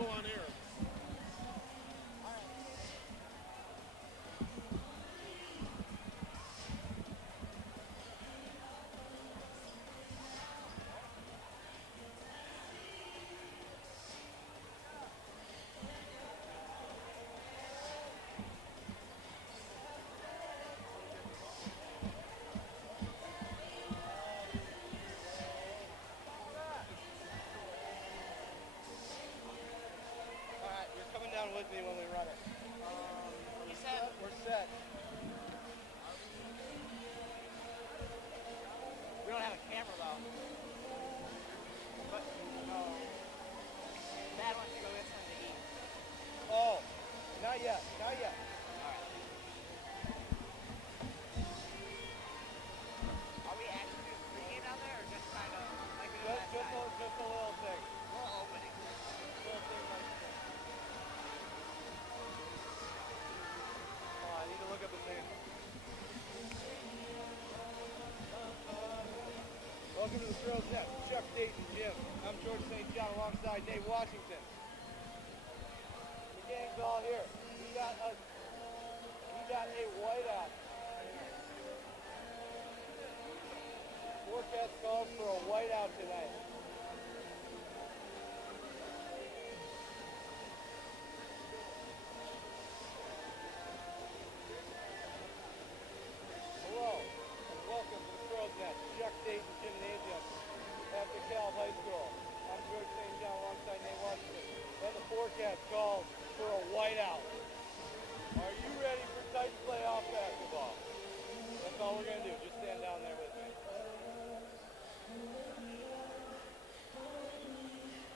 go on air. With me when we run it. You said we're set. We don't have a camera though. But no. Dad wants to go get something to eat. Oh, not yet. Not yet. All right. Are we actually doing pregame out there, or just kind of like we do last time? Just a little thing. Little opening. Little thing like this. I need to look up his name. Welcome to the Throws Net. Chuck, Dayton, Jim. I'm George St. John alongside Dave Washington. The gang's all here. We got a whiteout. Forecast calls for a whiteout tonight. Chuck Dayton Gymnasium at DeKalb High School. I'm George St. John alongside Nate Washington. And the forecast calls for a whiteout. Are you ready for tight playoff basketball? That's all we're going to do. Just stand down there with me.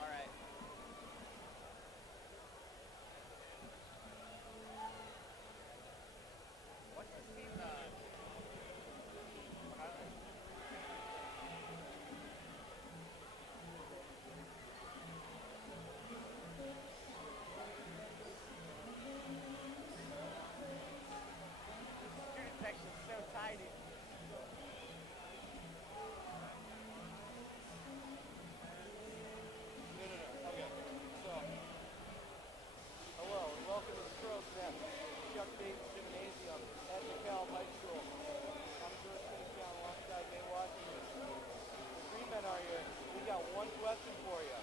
All right. What's this team? Section's so tiny. No. Okay. So, hello and welcome to the Throws Net. Chuck Dayton Gymnasium at DeKalb High School. I'm George St. John alongside Nate Washington. The Green Men are here. We got one question for you.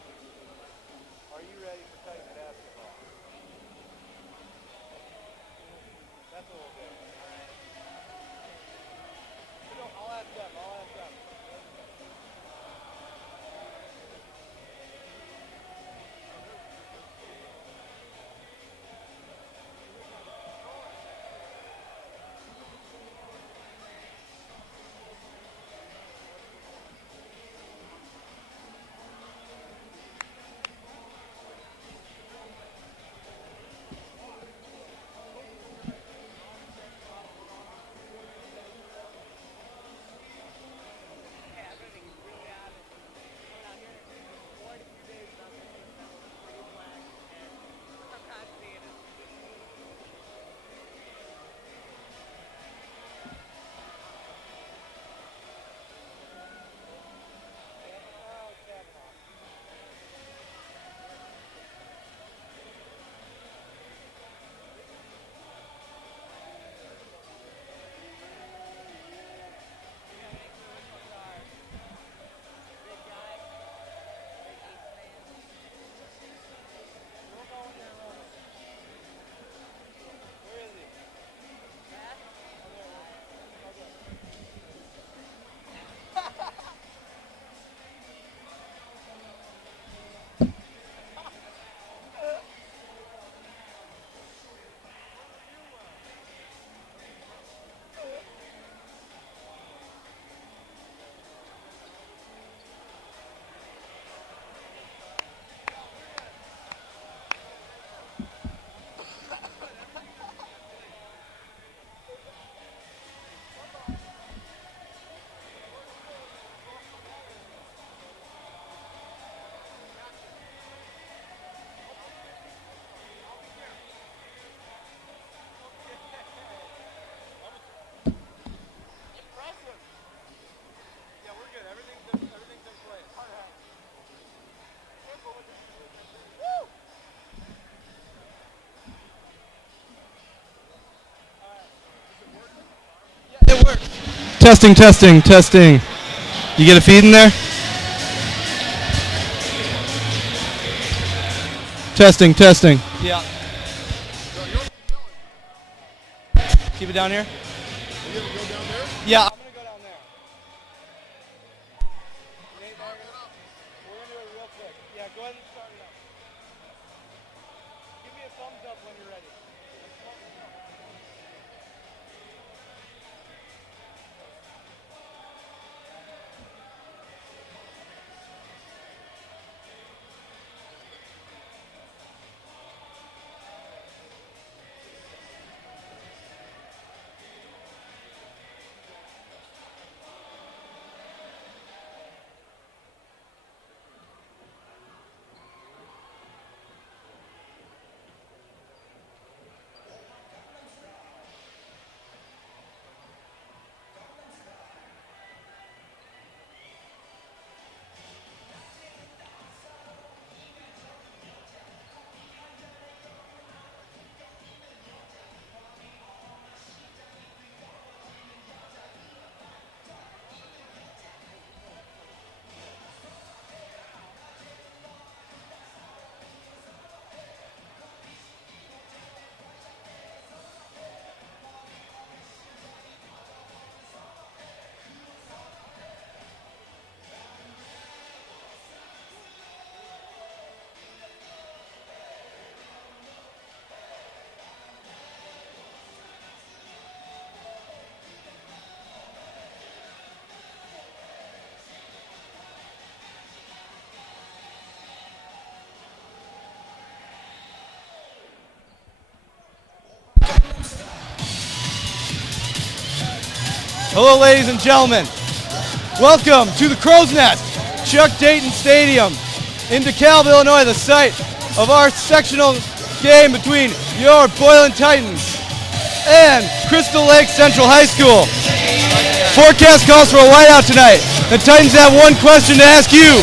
Are you ready for Titan basketball? That's what we'll do. I'll ask them. Testing, testing, testing. You get a feed in there? Testing, testing. Yeah. Keep it down here. Are you going to go down there? Yeah. I'm going to go down there. Nate, we're going to do it real quick. Yeah, go ahead and start it up. Give me a thumbs up when you're ready. Hello, ladies and gentlemen. Welcome to the Crow's Nest, Chuck Dayton Stadium in DeKalb, Illinois, the site of our sectional game between your Boylan Titans and Crystal Lake Central High School. Forecast calls for a whiteout tonight. The Titans have one question to ask you.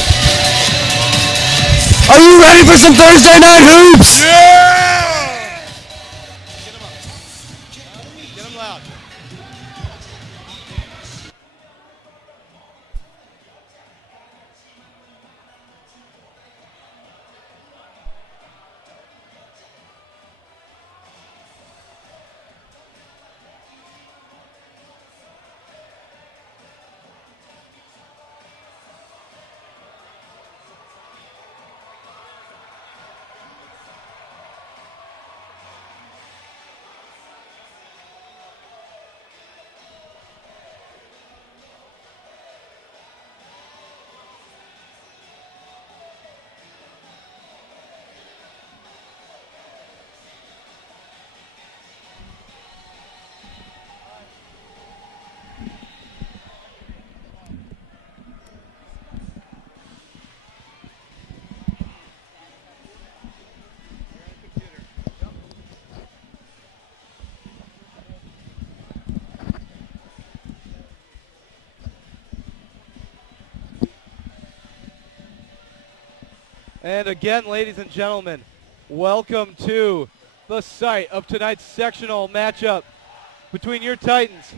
Are you ready for some Thursday night hoops? Yeah! Get them up. Get them loud. And again, ladies and gentlemen, welcome to the site of tonight's sectional matchup between your Titans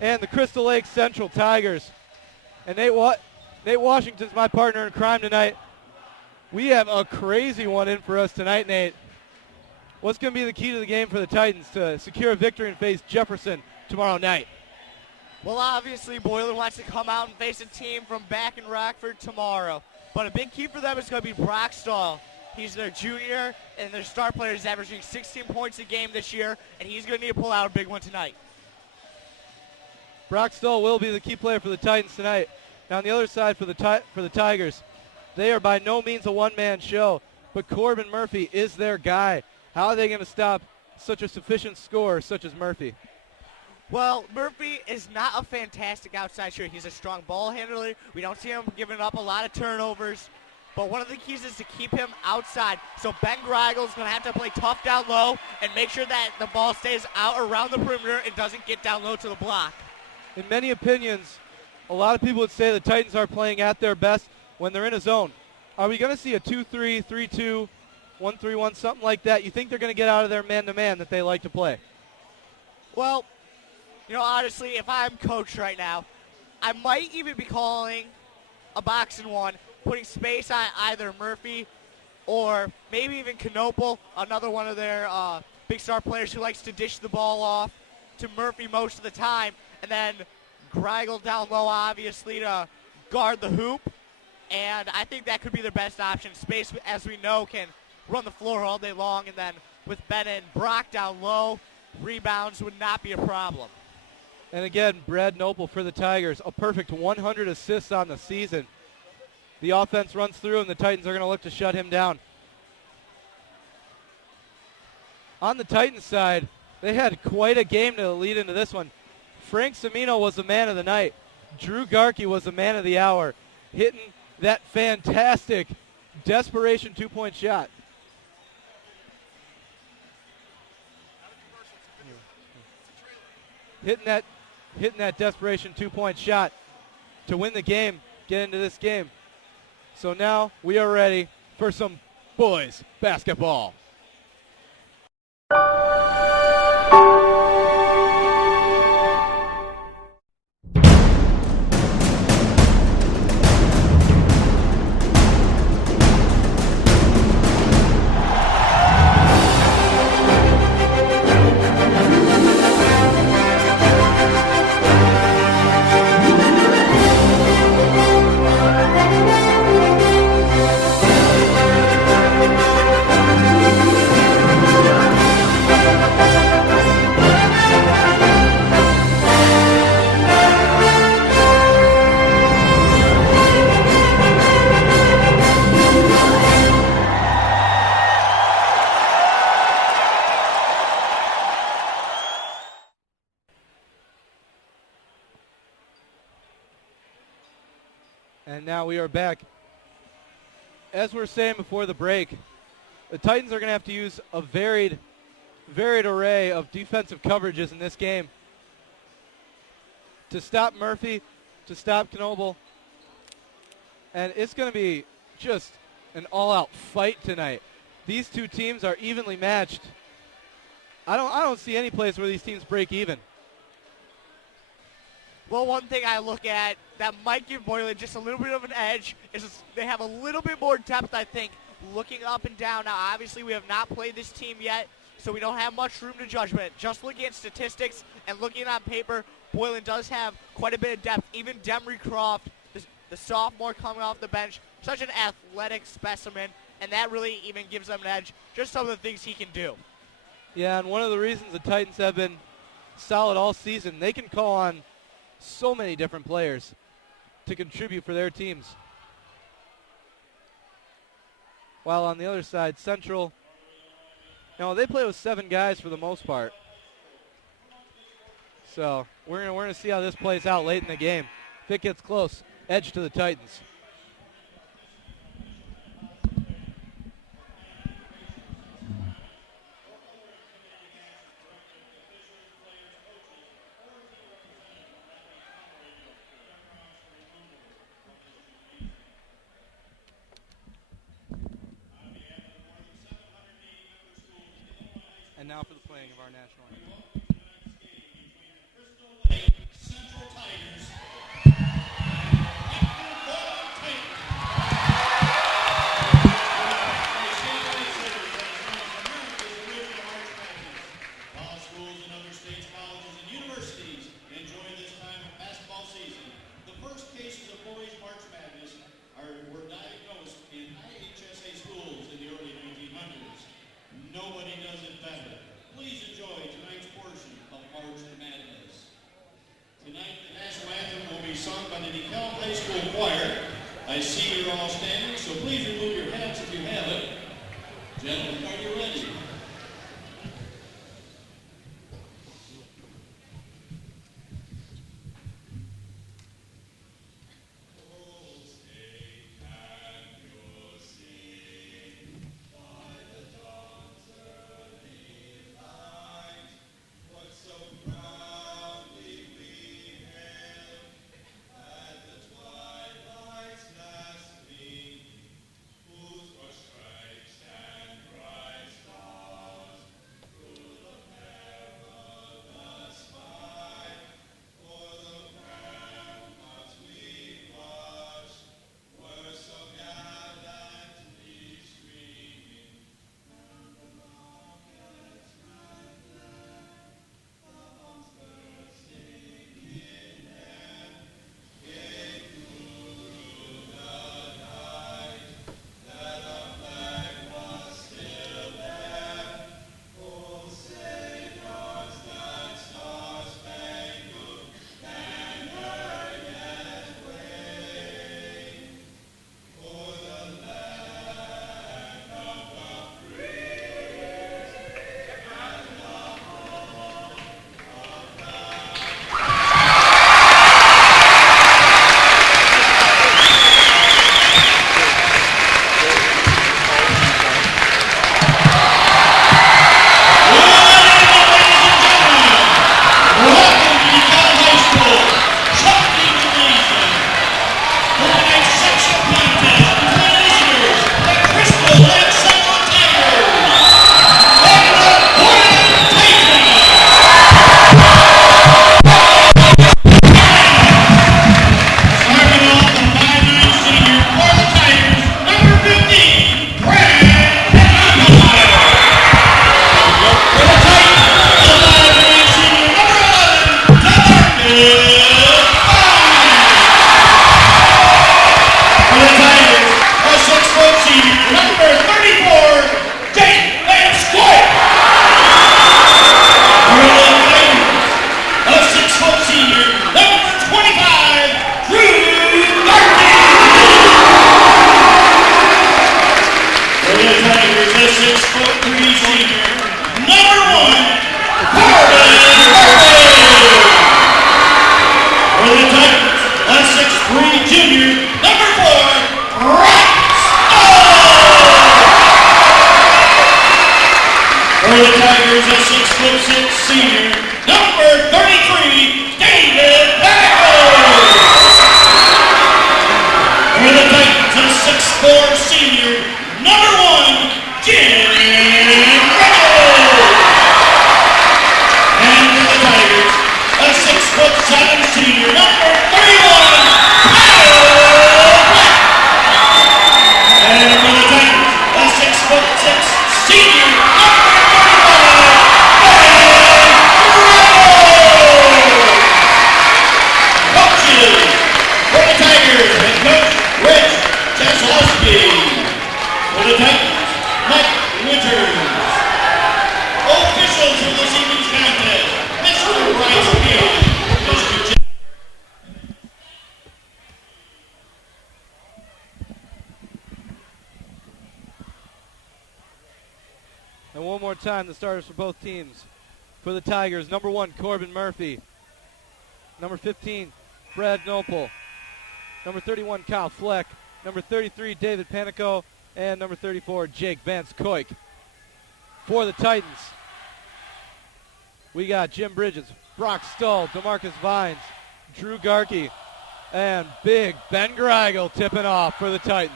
and the Crystal Lake Central Tigers. And Nate Washington's my partner in crime tonight. We have a crazy one in for us tonight, Nate. What's going to be the key to the game for the Titans to secure a victory and face Jefferson tomorrow night? Well, obviously, Boylan wants to come out and face a team from back in Rockford tomorrow. But a big key for them is going to be Brock Stahl. He's their junior, and their star player is averaging 16 points a game this year, and he's going to need to pull out a big one tonight. Brock Stahl will be the key player for the Titans tonight. Now on the other side for the Tigers, they are by no means a one-man show, but Corbin Murphy is their guy. How are they going to stop such a sufficient scorer such as Murphy? Well, Murphy is not a fantastic outside shooter. He's a strong ball handler. We don't see him giving up a lot of turnovers. But one of the keys is to keep him outside. So Ben Greigel's going to have to play tough down low and make sure that the ball stays out around the perimeter and doesn't get down low to the block. In many opinions, a lot of people would say the Titans are playing at their best when they're in a zone. Are we going to see a 2-3, 3-2, 1-3-1, something like that? You think they're going to get out of their man-to-man that they like to play? Well, You know, honestly, if I'm coach right now, I might even be calling a boxing one, putting space on either Murphy or maybe even Knoppel, another one of their big star players who likes to dish the ball off to Murphy most of the time, and then Greigel down low, obviously, to guard the hoop. And I think that could be their best option. Space, as we know, can run the floor all day long, and then with Ben and Brock down low, rebounds would not be a problem. And again, Brad Knoppel for the Tigers, a perfect 100 assists on the season. The offense runs through, and the Titans are going to look to shut him down. On the Titans side, they had quite a game to lead into this one. Frank Semino was the man of the night. Drew Garkey was the man of the hour, hitting that fantastic desperation two-point shot. Hitting that desperation two-point shot to win the game, get into this game. So now we are ready for some boys basketball. And now we are back. As we were saying before the break, the Titans are going to have to use a varied array of defensive coverages in this game to stop Murphy, to stop Knoppel. And it's going to be just an all-out fight tonight. These two teams are evenly matched. I don't see any place where these teams break even. Well, one thing I look at that might give Boylan just a little bit of an edge is they have a little bit more depth, I think, looking up and down. Now, obviously, we have not played this team yet, so we don't have much room to judgment. Just looking at statistics and looking on paper, Boylan does have quite a bit of depth. Even Demery Croft, the sophomore coming off the bench, such an athletic specimen, and that really even gives them an edge. Just some of the things he can do. Yeah, and one of the reasons the Titans have been solid all season, they can call on so many different players to contribute for their teams. While on the other side, Central, they play with 7 guys for the most part. So we're gonna see how this plays out late in the game. If it gets close, edge to the Titans. And now for the playing of our national anthem. Central Tigers. While schools in other states, colleges, and universities enjoy this time of basketball season, the first cases of boys March Madness were diagnosed in IHSA schools in the early 1900s. Nobody does it better. Please enjoy tonight's portion of March Madness. Tonight, the national anthem will be sung by the DeKalb High School Choir. I see you're all standing, so please remove your hats if you have it. Gentlemen, are you ready? 6'4" senior, number 1, Jim Rickles. And for the Tigers, a 6'7" senior, number 31, and for the Tigers, a 6'6" senior, number 35, Coaches for the Tigers, head coach Rich Teslowski. For the Titans, Mike Winters. Officials for this evening's contest, Mr. Bryce Hill, Mr. Jeff. And one more time, the starters for both teams. For the Tigers, number 1, Corbin Murphy. Number 15, Brad Nopel. Number 31, Kyle Fleck. Number 33, David Panico. And number 34, Jake Vance Koik. For the Titans, we got Jim Bridges, Brock Stull, DeMarcus Vines, Drew Garkey, and big Ben Greigel tipping off for the Titans.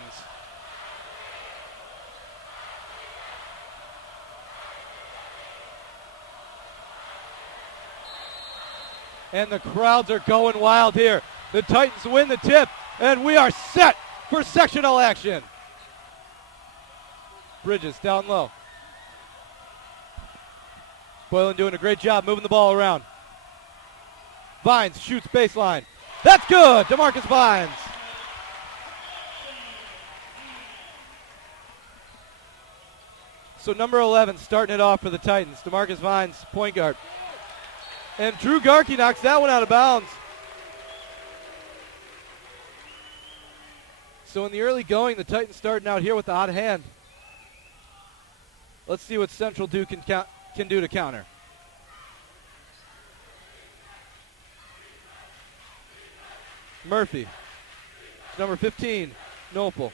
And the crowds are going wild here. The Titans win the tip, and we are set for sectional action. Bridges down low. Boylan doing a great job moving the ball around. Vines shoots baseline. That's good, DeMarcus Vines. So number 11 starting it off for the Titans. DeMarcus Vines, point guard. And Drew Garkey knocks that one out of bounds. So in the early going, the Titans starting out here with the hot hand. Let's see what Central can do to counter. Murphy. Number 15, Nopel.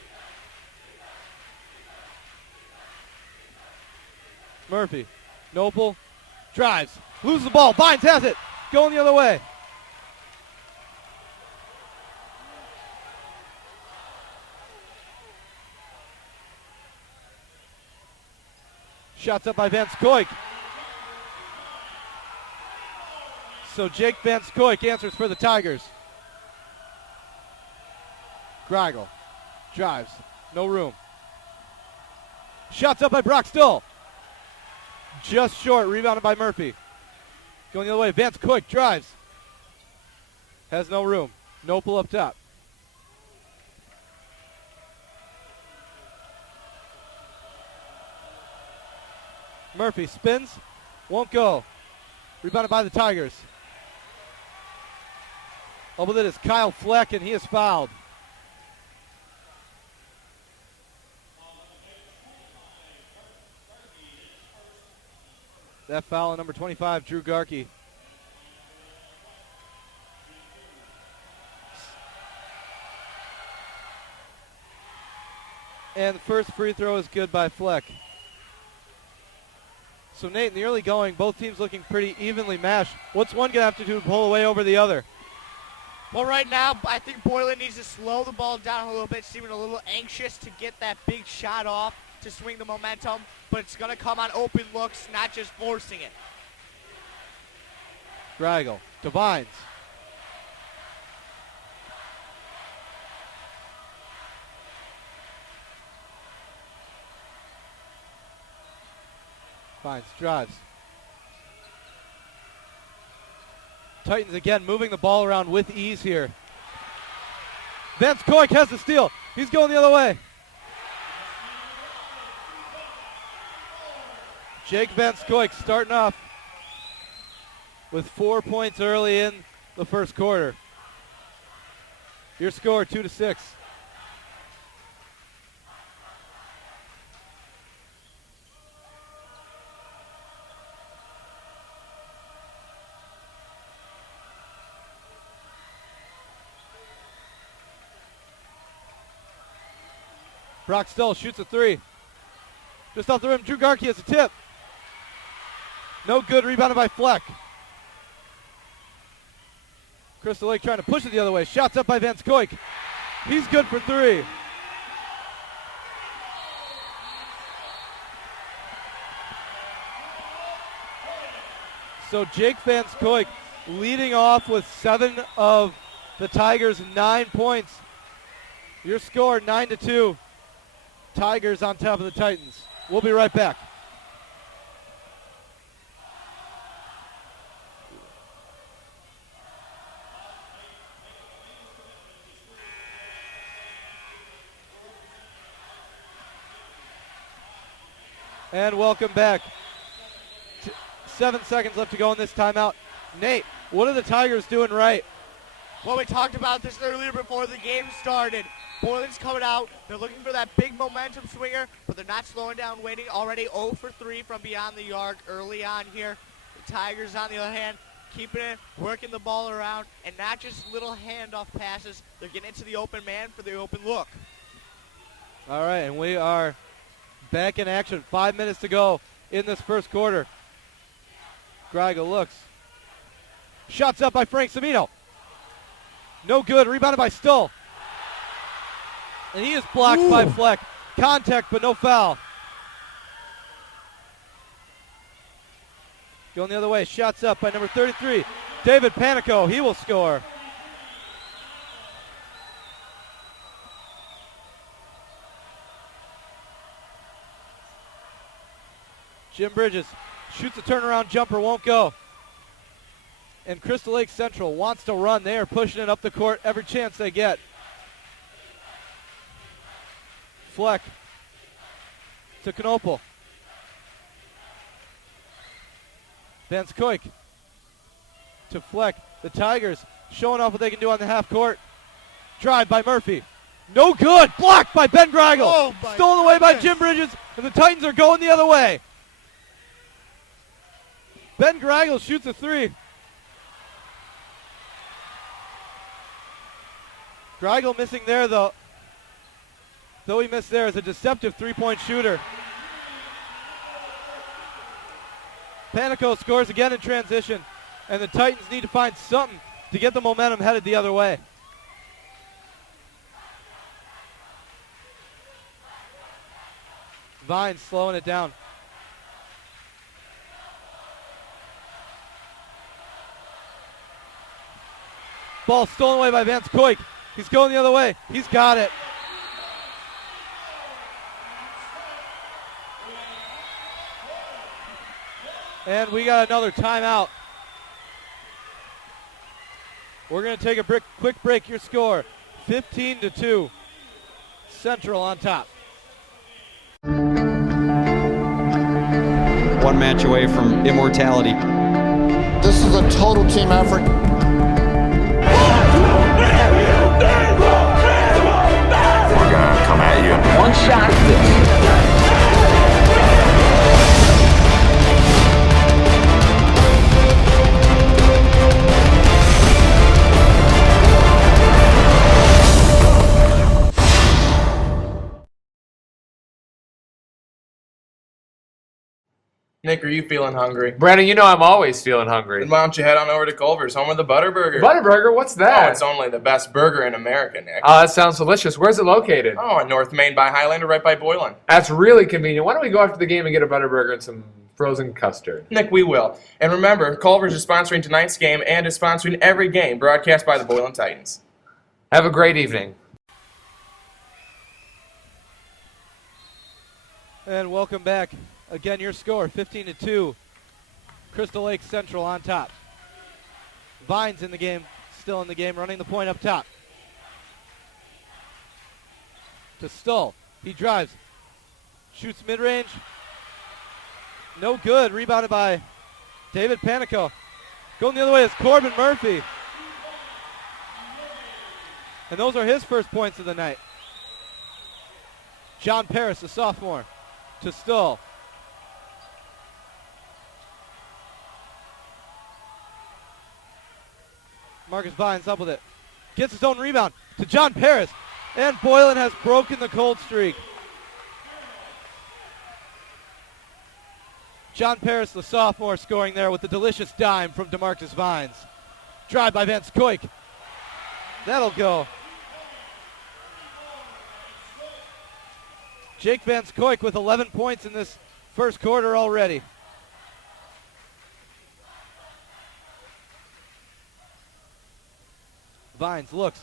Murphy. Nopel drives. Loses the ball. Vines has it. Going the other way. Shots up by Vance Koik. So Jake Vance Koik answers for the Tigers. Greigel drives. No room. Shots up by Brock Stull. Just short. Rebounded by Murphy. Going the other way. Vance Koik drives. Has no room. Nopel up top. Murphy spins. Won't go. Rebounded by the Tigers. Up with it is Kyle Fleck, and he is fouled. That foul on number 25, Drew Garkey. And the first free throw is good by Fleck. So Nate, in the early going, both teams looking pretty evenly matched. What's one going to have to do to pull away over the other? Well, right now, I think Boylan needs to slow the ball down a little bit, seeming a little anxious to get that big shot off to swing the momentum, but it's going to come on open looks, not just forcing it. Greigel to Vines. Vines drives. Titans again moving the ball around with ease here. Vance Koik has the steal. He's going the other way. Jake Vance Koik starting off with 4 points early in the first quarter. Your score 2-6. Brock Stull shoots a three. Just off the rim, Drew Garkey has a tip. No good, rebounded by Fleck. Crystal Lake trying to push it the other way. Shots up by Vance Koik. He's good for three. So Jake Van Skoik leading off with 7 of the Tigers' 9 points. Your score 9-2. Tigers on top of the Titans. We'll be right back. And welcome back. 7 seconds left to go in this timeout. Nate, what are the Tigers doing right? Well, we talked about this earlier before the game started. Boylan's coming out. They're looking for that big momentum swinger, but they're not slowing down, waiting. Already 0 for 3 from beyond the arc early on here. The Tigers, on the other hand, keeping it, working the ball around, and not just little handoff passes. They're getting into the open man for the open look. All right, and we are back in action. 5 minutes to go in this first quarter. Greigel looks. Shots up by Frank Semino. No good. Rebounded by Stull. And he is blocked by Fleck. Contact, but no foul. Going the other way. Shots up by number 33, David Panico. He will score. Jim Bridges shoots a turnaround jumper, won't go. And Crystal Lake Central wants to run. They are pushing it up the court every chance they get. Fleck to Knopel. Van Skoik to Fleck. The Tigers showing off what they can do on the half court. Drive by Murphy. No good. Blocked by Ben Greigel. Stolen away by Jim Bridges. And the Titans are going the other way. Ben Greigel shoots a 3. Greigel missing there, though. Though he missed there, is a deceptive 3-point shooter. Panico scores again in transition, and the Titans need to find something to get the momentum headed the other way. Vines slowing it down. Ball stolen away by Van Skoik. He's going the other way. He's got it. And we got another timeout. We're going to take a quick break. Your score, 15-2. Central on top. One match away from immortality. This is a total team effort. We're gonna come at you. One shot at this. Nick, are you feeling hungry? Brandon, you know I'm always feeling hungry. Then why don't you head on over to Culver's, home of the Butterburger? Butterburger? What's that? Oh, it's only the best burger in America, Nick. Oh, that sounds delicious. Where's it located? Oh, in North Main by Highlander, right by Boylan. That's really convenient. Why don't we go after the game and get a Butterburger and some frozen custard? Nick, we will. And remember, Culver's is sponsoring tonight's game and is sponsoring every game broadcast by the Boylan Titans. Have a great evening. And welcome back. Again, your score, 15-2. Crystal Lake Central on top. Vines in the game, still in the game, running the point up top. To Stull. He drives. Shoots mid-range. No good. Rebounded by David Panico. Going the other way is Corbin Murphy. And those are his first points of the night. John Paris, a sophomore. To Stull. Marcus Vines up with it. Gets his own rebound to John Paris. And Boylan has broken the cold streak. John Paris, the sophomore, scoring there with the delicious dime from DeMarcus Vines. Drive by Van Skoik. That'll go. Jake Van Skoik with 11 points in this first quarter already. Vines looks.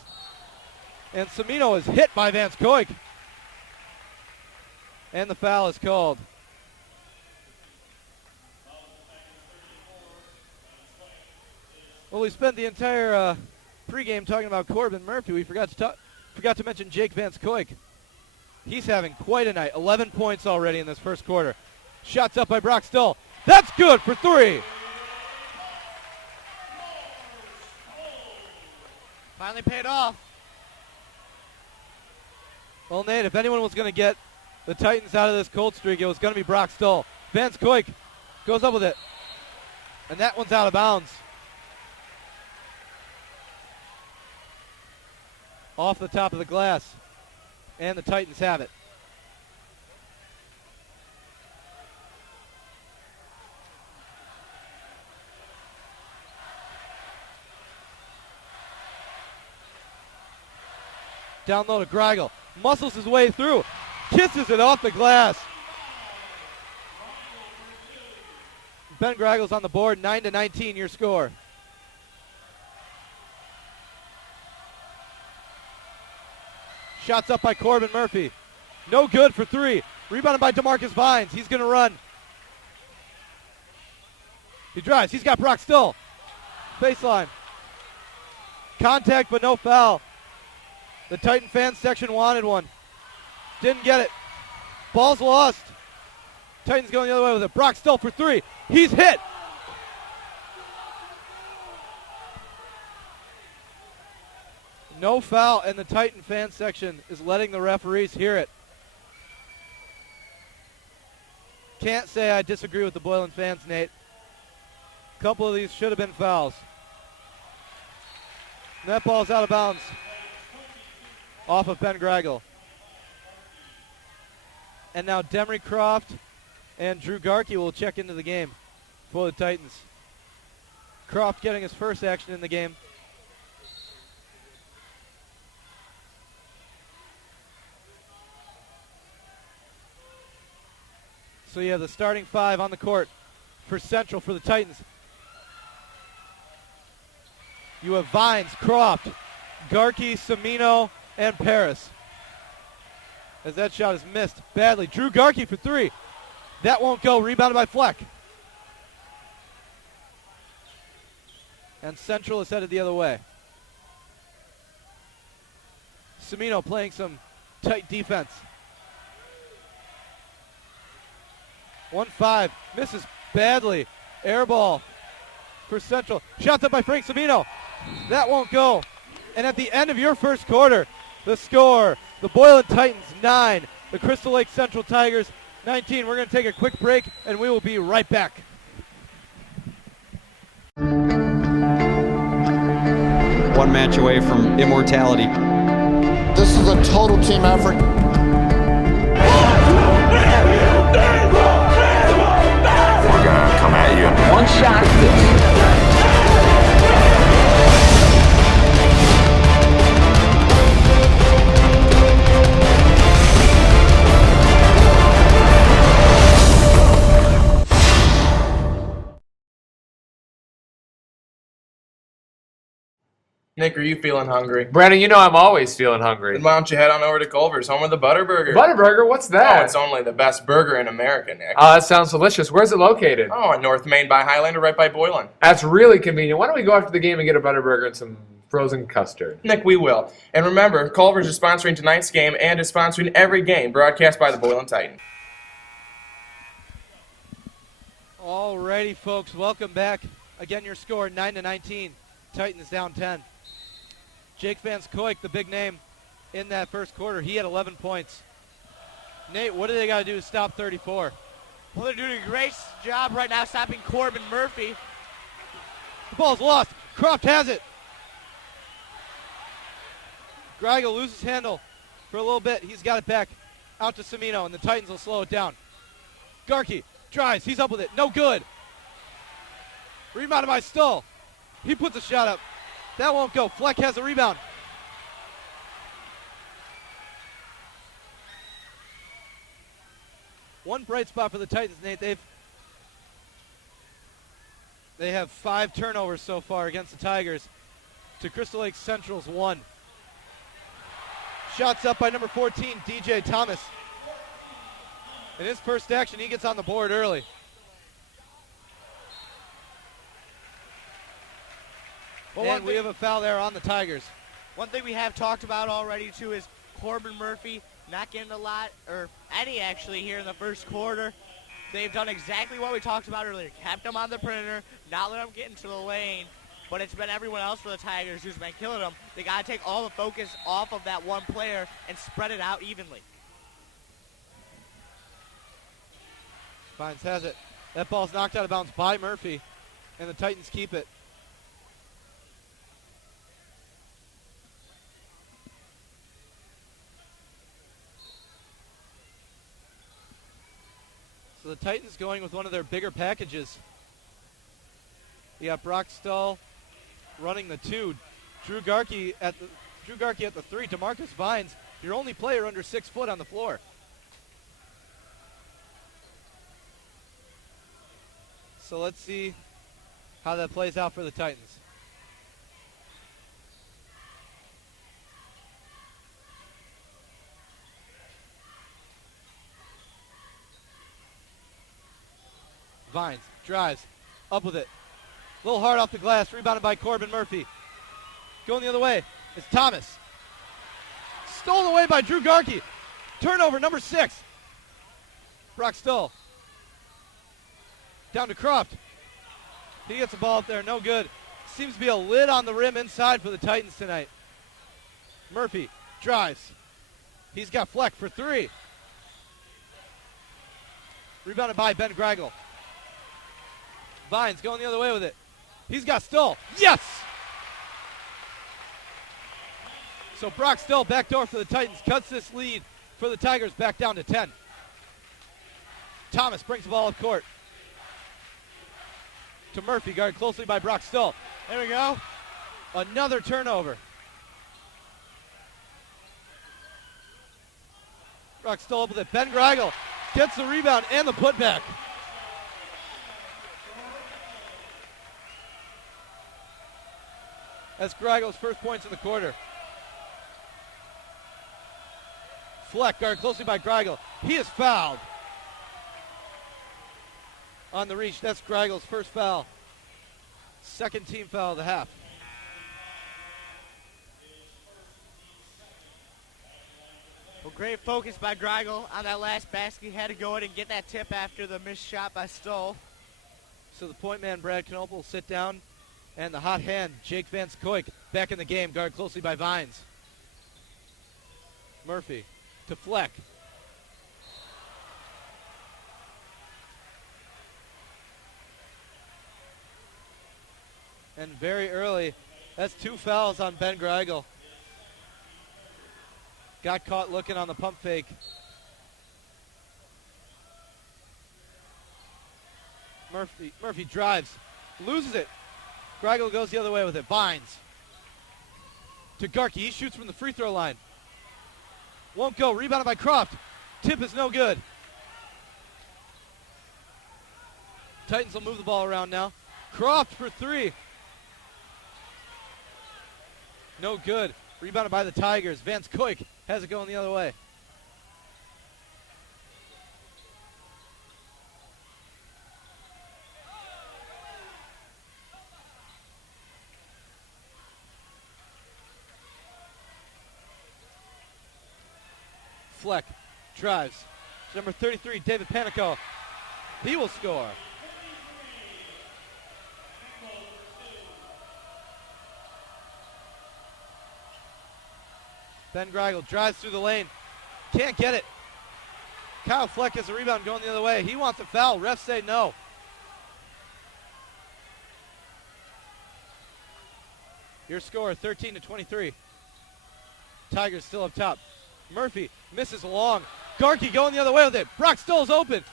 And Semino is hit by Vance Koik. And the foul is called. Well, we spent the entire pregame talking about Corbin Murphy. We forgot to mention Jake Vance Koik. He's having quite a night. 11 points already in this first quarter. Shots up by Brock Stoll. That's good for 3. Finally paid off. Well, Nate, if anyone was going to get the Titans out of this cold streak, it was going to be Brock Stoll. Vance Koik goes up with it. And that one's out of bounds. Off the top of the glass. And the Titans have it. Down low to Greigel. Muscles his way through. Kisses it off the glass. Ben Greigel's on the board. 9-19 your score. Shots up by Corbin Murphy. No good for 3. Rebounded by DeMarcus Vines. He's going to run. He drives. He's got Brock Stoll. Baseline. Contact but no foul. The Titan fans section wanted one. Didn't get it. Ball's lost. Titans going the other way with it. Brock Stoll for 3. He's hit. No foul, and the Titan fan section is letting the referees hear it. Can't say I disagree with the Boylan fans, Nate. A couple of these should have been fouls. And that ball's out of bounds. Off of Ben Greigel. And now Demery Croft and Drew Garkey will check into the game for the Titans. Croft getting his first action in the game. So you have the starting 5 on the court for Central for the Titans. You have Vines, Croft, Garkey, Semino, and Paris. As that shot is missed badly. Drew Garkey for 3. That won't go. Rebounded by Fleck. And Central is headed the other way. Semino playing some tight defense. 1-5. Misses badly. Air ball for Central. Shots up by Frank Semino. That won't go. And at the end of your first quarter, the score, the Boylan Titans 9, the Crystal Lake Central Tigers 19. We're going to take a quick break, and we will be right back. One match away from immortality. This is a total team effort. We're gonna come at you. One shot. Nick, are you feeling hungry? Brandon, you know I'm always feeling hungry. Then why don't you head on over to Culver's, home of the Butterburger? Butterburger? What's that? Oh, it's only the best burger in America, Nick. Oh, that sounds delicious. Where's it located? Oh, in North Main by Highlander, right by Boylan. That's really convenient. Why don't we go after the game and get a Butterburger and some frozen custard? Nick, we will. And remember, Culver's is sponsoring tonight's game and is sponsoring every game broadcast by the Boylan Titan. Alrighty, folks, welcome back. Again, your score 9-19. Titans down 10. Jake Vance Koik, the big name in that first quarter, he had 11 points. Nate, what do they got to do to stop 34? Well, they're doing a great job right now stopping Corbin Murphy. The ball's lost. Croft has it. Greigel loses handle for a little bit. He's got it back out to Semino, and the Titans will slow it down. Garkey drives. He's up with it. No good. Rebounded by Stoll. He puts a shot up. That won't go. Fleck has a rebound. One bright spot for the Titans, Nate. They have 5 turnovers so far against the Tigers. to Crystal Lake Central's 1. Shots up by number 14, DJ Thomas. In his first action, he gets on the board early. Well, And we have a foul there on the Tigers. One thing we have talked about already, too, is Corbin Murphy not getting a lot, or any actually, here in the first quarter. They've done exactly what we talked about earlier. Kept him on the perimeter, not let him get into the lane. But it's been everyone else for the Tigers who's been killing them. They got to take all the focus off of that one player and spread it out evenly. Vines has it. That ball's knocked out of bounds by Murphy, and the Titans keep it. So the Titans going with one of their bigger packages. You got Brock Stull running the 2. Drew Garkey at the 3. DeMarcus Vines, your only player under 6 foot on the floor. So let's see how that plays out for the Titans. Vines drives, up with it. A little hard off the glass, rebounded by Corbin Murphy. Going the other way is Thomas. Stolen away by Drew Garkey. Turnover, number 6. Brock Stull. Down to Croft. He gets the ball up there, no good. Seems to be a lid on the rim inside for the Titans tonight. Murphy drives. He's got Fleck for 3. Rebounded by Ben Gragel. Vines going the other way with it. He's got Stull. Yes! So Brock Stull, backdoor for the Titans, cuts this lead for the Tigers back down to 10. Thomas brings the ball up court to Murphy, guarded closely by Brock Stull. There we go. Another turnover. Brock Stull up with it. Ben Gragel gets the rebound and the putback. That's Gragel's first points in the quarter. Fleck guarded closely by Gragel. He is fouled. On the reach, that's Gragel's first foul. Second team foul of the half. Well, great focus by Gragel on that last basket. He had to go in and get that tip after the missed shot by Stull. So the point man, Brad Knope, will sit down. And the hot hand, Jake Van Skoik, back in the game, guarded closely by Vines. Murphy to Fleck. And very early, that's 2 fouls on Ben Gragel. Got caught looking on the pump fake. Murphy drives, loses it. Gragel goes the other way with it. Vines to Garkey. He shoots from the free throw line. Won't go. Rebounded by Croft. Tip is no good. Titans will move the ball around now. Croft for 3. No good. Rebounded by the Tigers. Vance Koik has it going the other way. Fleck drives. Number 33, David Panico. He will score. Ben Gragel drives through the lane. Can't get it. Kyle Fleck has a rebound going the other way. He wants a foul. Refs say no. Your score, 13-23. Tigers still up top. Murphy misses long. Garkey going the other way with it. Brock Stull's open.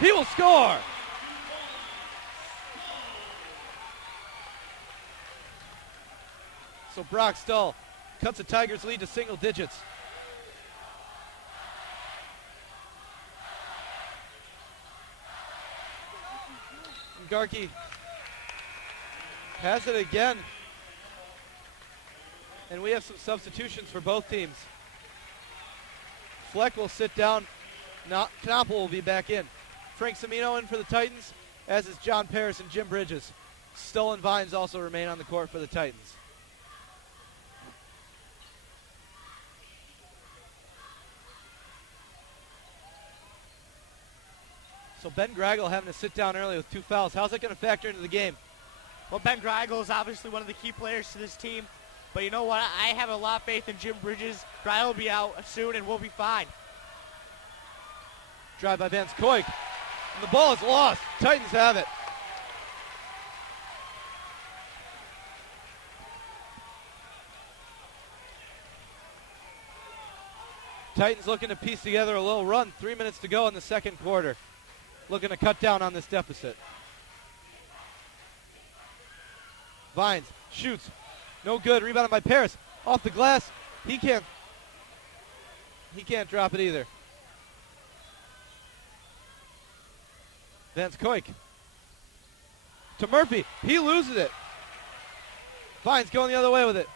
He will score. So Brock Stull cuts the Tigers' lead to single digits. And Garkey has it again. And we have some substitutions for both teams. Fleck will sit down. Knoppel will be back in. Frank Semino in for the Titans, as is John Paris and Jim Bridges. Stoll and Vines also remain on the court for the Titans. So Ben Gragel having to sit down early with 2 fouls. How's that going to factor into the game? Well, Ben Gragel is obviously one of the key players to this team. But you know what? I have a lot of faith in Jim Bridges. Gragel will be out soon and we'll be fine. Drive by Vance Koik. And the ball is lost. Titans have it. Titans looking to piece together a little run. 3 minutes to go in the second quarter. Looking to cut down on this deficit. Vines shoots. No good. Rebounded by Paris. Off the glass. He can't drop it either. Vance Koik. To Murphy. He loses it. Vines going the other way with it.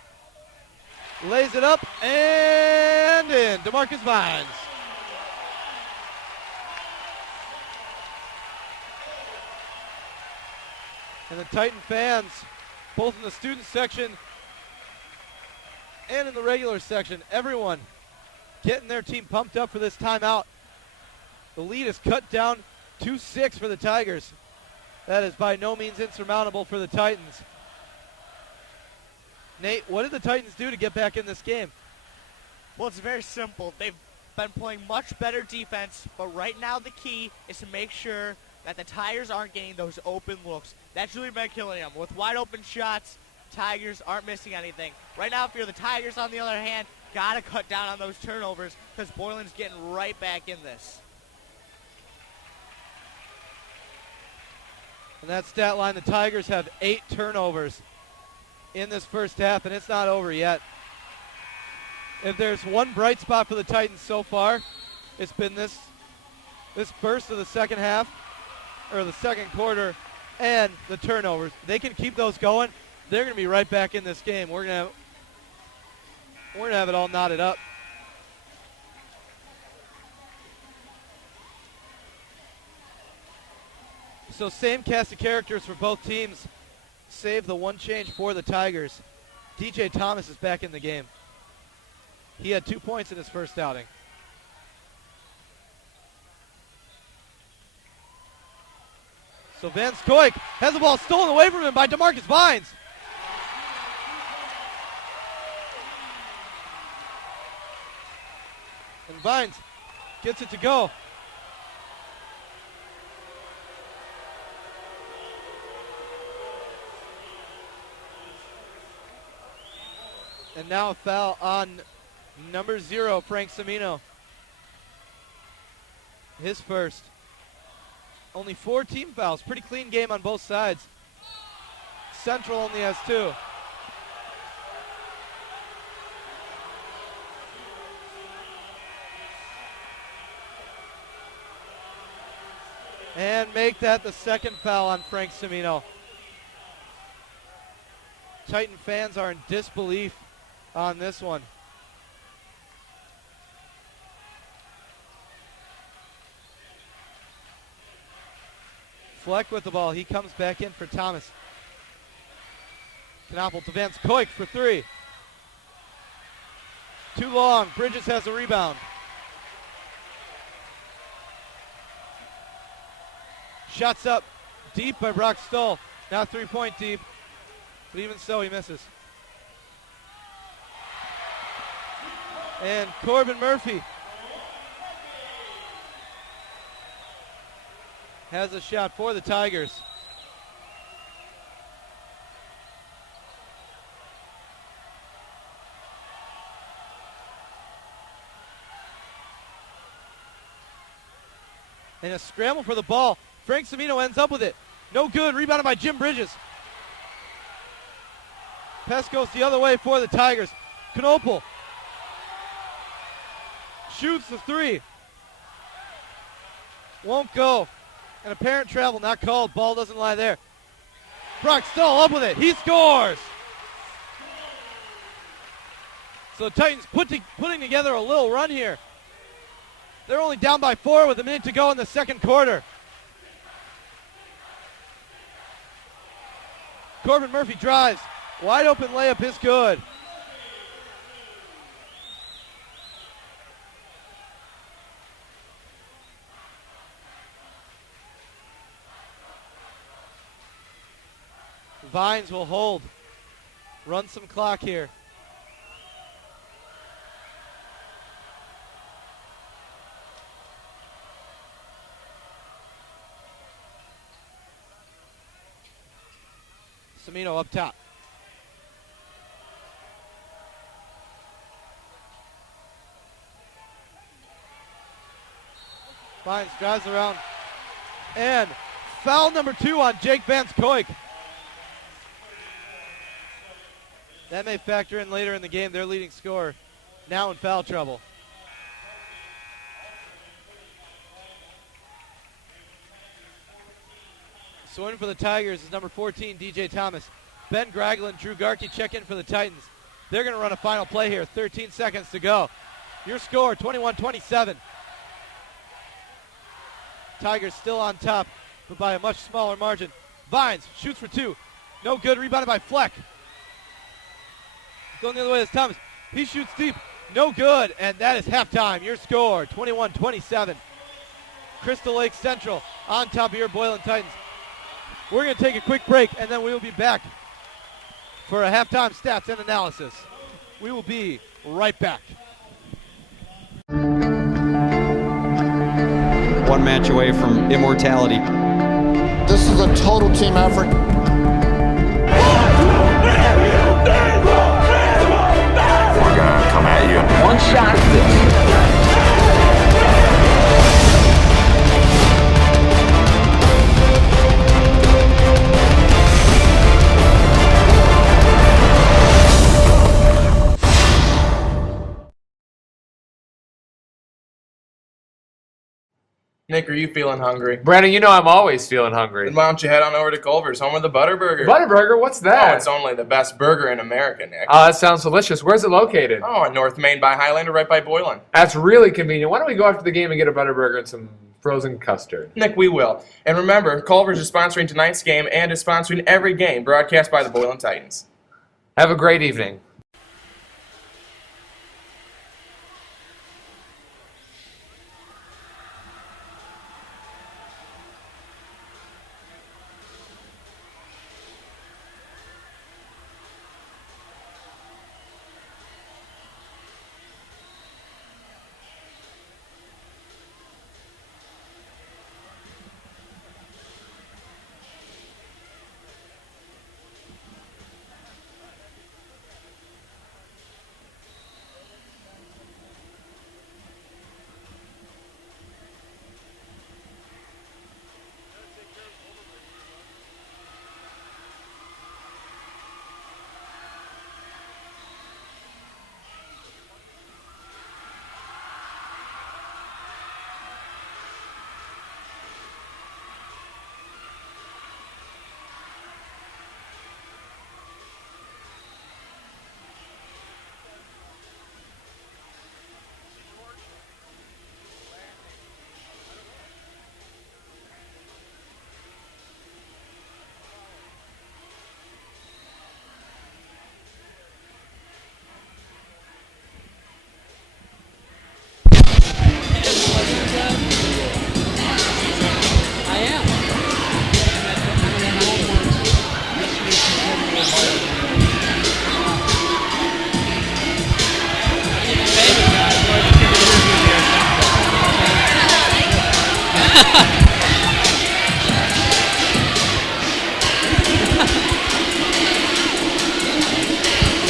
Lays it up and in. DeMarcus Vines. And the Titan fans, both in the student section and in the regular section, everyone getting their team pumped up for this timeout. The lead is cut down 2-6 for the Tigers. That is by no means insurmountable for the Titans. Nate, what did the Titans do to get back in this game? Well, it's very simple. They've been playing much better defense, but right now the key is to make sure that the Tigers aren't getting those open looks. That's really been killing them. With wide open shots, Tigers aren't missing anything. Right now, if you're the Tigers, on the other hand, got to cut down on those turnovers because Boylan's getting right back in this. And that stat line, the Tigers have 8 turnovers in this first half, and it's not over yet. If there's one bright spot for the Titans so far, it's been this burst of the second half, or the second quarter, and the turnovers. They can keep those going. They're going to be right back in this game. We're going to have it all knotted up. So same cast of characters for both teams, save the one change for the Tigers. DJ Thomas is back in the game. He had 2 points in his first outing. So Vance Koik has the ball stolen away from him by DeMarcus Vines. And Vines gets it to go. And now a foul on number 0, Frank Semino. His first. Only 4 team fouls. Pretty clean game on both sides. Central only has 2. And make that the second foul on Frank Semino. Titan fans are in disbelief on this one. Fleck with the ball. He comes back in for Thomas. Knoppel to Vance Koik for 3. Too long. Bridges has a rebound. Shots up deep by Brock Stoll. Now 3-point deep. But even so, he misses. And Corbin Murphy has a shot for the Tigers. And a scramble for the ball. Frank Semino ends up with it. No good. Rebounded by Jim Bridges. Pass goes the other way for the Tigers. Knopel shoots the 3. Won't go. An apparent travel not called. Ball doesn't lie there. Brock Stoll up with it. He scores. So the Titans putting together a little run here. They're only down by 4 with a minute to go in the second quarter. Corbin Murphy drives. Wide open layup is good. Vines will hold. Run some clock here. Semino up top. Vines drives around. And foul number 2 on Jake Vance Koik. That may factor in later in the game. Their leading scorer now in foul trouble. So in for the Tigers is number 14, DJ Thomas. Ben Gragel and Drew Garkey check in for the Titans. They're going to run a final play here. 13 seconds to go. Your score, 21-27. Tigers still on top, but by a much smaller margin. Vines shoots for 2. No good. Rebounded by Fleck. Going the other way is Thomas. He shoots deep. No good. And that is halftime. Your score, 21-27. Crystal Lake Central on top of your Boylan Titans. We're going to take a quick break, and then we will be back for a halftime stats and analysis. We will be right back. One match away from immortality. This is a total team effort. We're gonna come at you in one shot. Nick, are you feeling hungry? Brandon, you know I'm always feeling hungry. Then why don't you head on over to Culver's, home of the Butterburger? Butterburger? What's that? Oh, it's only the best burger in America, Nick. Oh, that sounds delicious. Where's it located? Oh, in North Main by Highlander, right by Boylan. That's really convenient. Why don't we go after the game and get a Butterburger and some frozen custard? Nick, we will. And remember, Culver's is sponsoring tonight's game and is sponsoring every game broadcast by the Boylan Titans. Have a great evening.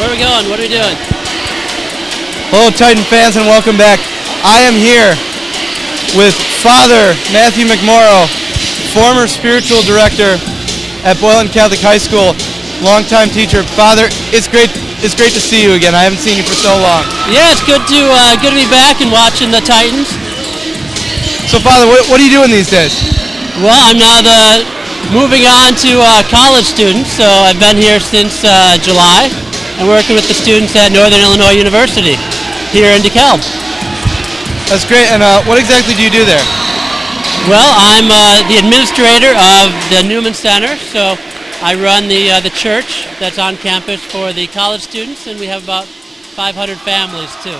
Where are we going? What are we doing? Hello, Titan fans, and welcome back. I am here with Father Matthew McMorrow, former spiritual director at Boylan Catholic High School, longtime teacher. Father, it's great to see you again. I haven't seen you for so long. Yeah, it's good to be back and watching the Titans. So, Father, what are you doing these days? Well, I'm now moving on to college student, so I've been here since July. and working with the students at Northern Illinois University here in DeKalb. That's great. And what exactly do you do there? Well, I'm the administrator of the Newman Center, so I run the church that's on campus for the college students, and we have about 500 families too.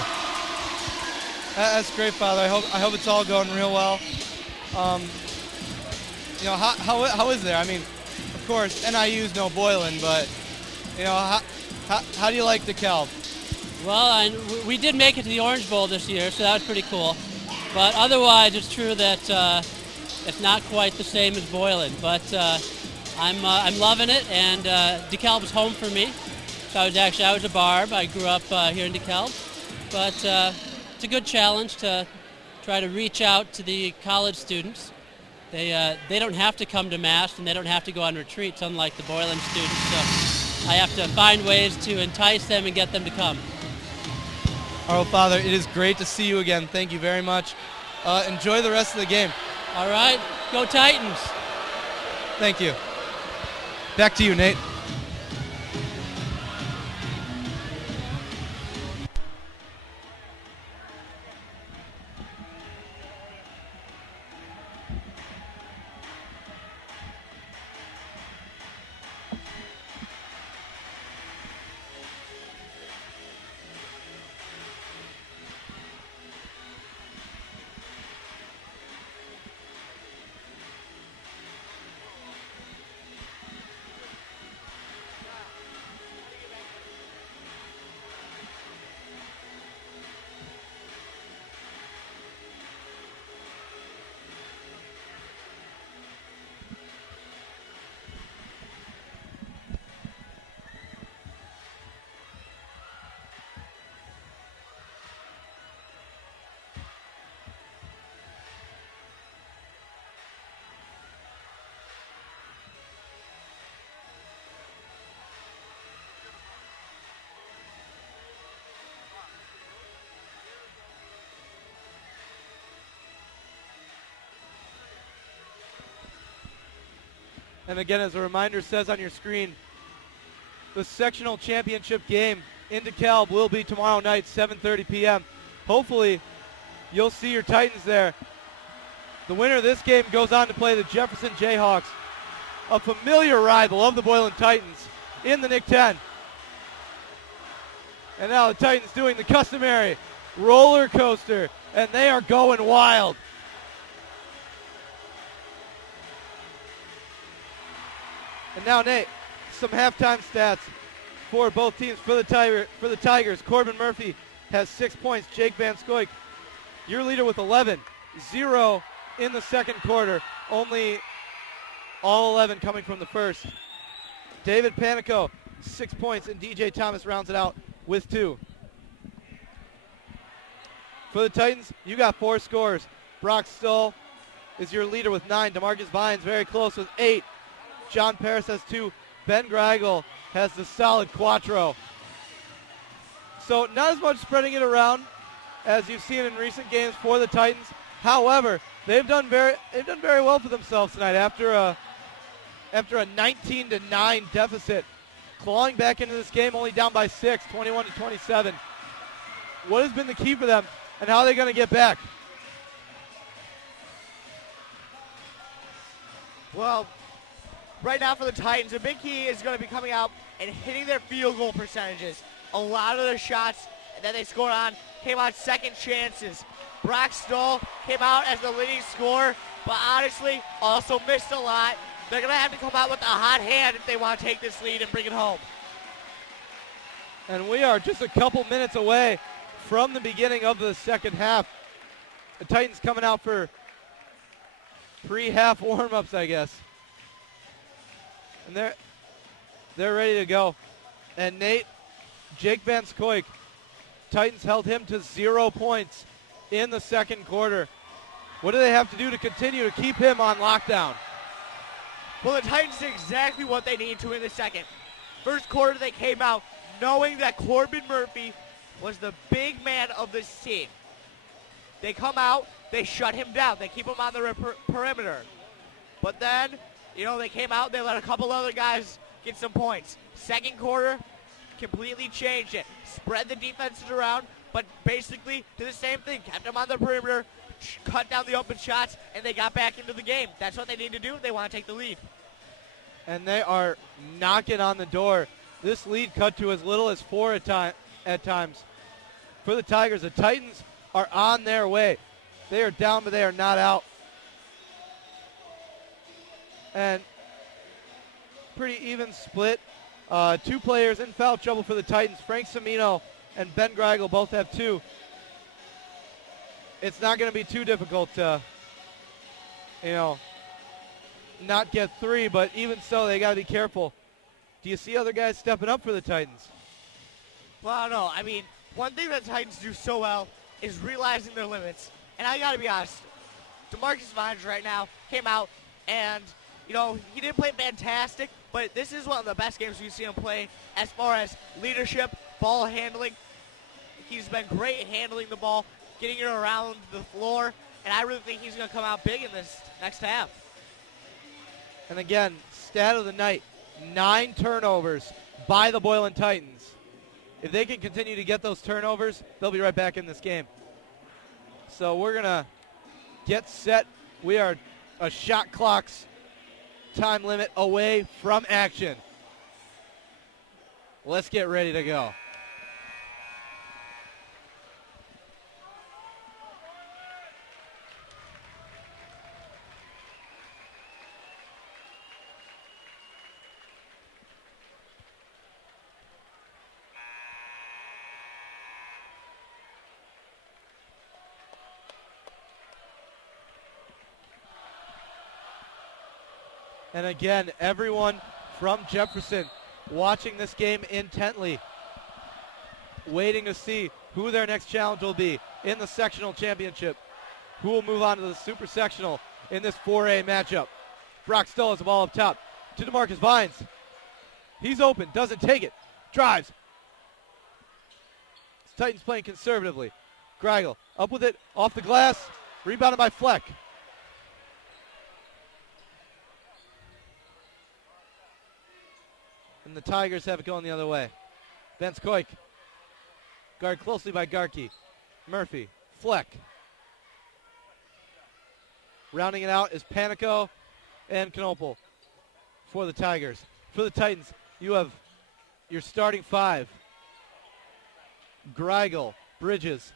That's great, Father. I hope it's all going real well. How is there? I mean, of course, NIU's no Boylan, but how do you like DeKalb? Well, we did make it to the Orange Bowl this year, so that was pretty cool. But otherwise, it's true that it's not quite the same as Boylan. But I'm loving it, and DeKalb is home for me. So I was a Barb. I grew up here in DeKalb, but it's a good challenge to try to reach out to the college students. They don't have to come to Mass, and they don't have to go on retreats, unlike the Boylan students. So I have to find ways to entice them and get them to come. All right, Father, it is great to see you again. Thank you very much. Enjoy the rest of the game. All right, go Titans. Thank you. Back to you, Nate. And again, as a reminder says on your screen, the sectional championship game in DeKalb will be tomorrow night, 7:30 p.m. Hopefully, you'll see your Titans there. The winner of this game goes on to play the Jefferson Jayhawks, a familiar rival of the Boylan Titans in the Nick 10. And now the Titans doing the customary roller coaster, and they are going wild. And now, Nate, some halftime stats for both teams. For the Tigers, Corbin Murphy has 6 points. Jake Van Scoik, your leader, with 11. 0 in the second quarter. Only all 11 coming from the first. David Panico, 6 points, and DJ Thomas rounds it out with 2. For the Titans, you got 4 scores. Brock Stoll is your leader with 9. DeMarcus Vines very close with 8. John Paris has 2. Ben Greigel has the solid quattro. So not as much spreading it around as you've seen in recent games for the Titans. However, they've done very well for themselves tonight after a 19-9 deficit, clawing back into this game, only down by 6, 21-27. What has been the key for them, and how are they going to get back? Well, right now for the Titans, the big key is going to be coming out and hitting their field goal percentages. A lot of their shots that they scored on came on second chances. Brock Stoll came out as the leading scorer, but honestly also missed a lot. They're going to have to come out with a hot hand if they want to take this lead and bring it home. And we are just a couple minutes away from the beginning of the second half. The Titans coming out for pre-half warm-ups, I guess. And they're ready to go. And Nate, Jake Van Scoik, Titans held him to 0 points in the second quarter. What do they have to do to continue to keep him on lockdown? Well, the Titans did exactly what they needed to in the second. First quarter, they came out knowing that Corbin Murphy was the big man of this team. They come out, they shut him down. They keep him on the perimeter. But then, they came out, they let a couple other guys get some points. Second quarter, completely changed it. Spread the defenses around, but basically did the same thing. Kept them on the perimeter, cut down the open shots, and they got back into the game. That's what they need to do if they want to take the lead. And they are knocking on the door. This lead cut to as little as 4 at times. For the Tigers, the Titans are on their way. They are down, but they are not out. And pretty even split. 2 players in foul trouble for the Titans. Frank Semino and Ben Greigel both have 2. It's not going to be too difficult to, not get 3, but even so, they got to be careful. Do you see other guys stepping up for the Titans? Well, I don't know. I mean, one thing that the Titans do so well is realizing their limits. And I got to be honest, DeMarcus Vines right now came out and, he didn't play fantastic, but this is one of the best games we've seen him play as far as leadership, ball handling. He's been great handling the ball, getting it around the floor, and I really think he's going to come out big in this next half. And again, stat of the night, 9 turnovers by the Boylan Titans. If they can continue to get those turnovers, they'll be right back in this game. So we're going to get set. We are a shot clock's time limit away from action. Let's get ready to go. And again, everyone from Jefferson watching this game intently, waiting to see who their next challenge will be in the sectional championship. Who will move on to the super sectional in this 4A matchup. Brock Stoll has the ball up top to DeMarcus Vines. He's open, doesn't take it, drives. Titans playing conservatively. Greigel up with it, off the glass, rebounded by Fleck. And the Tigers have it going the other way. Vance Koik, guard closely by Garkey. Murphy, Fleck. Rounding it out is Panico and Knopel for the Tigers. For the Titans, you have your starting 5. Greigel, Bridges,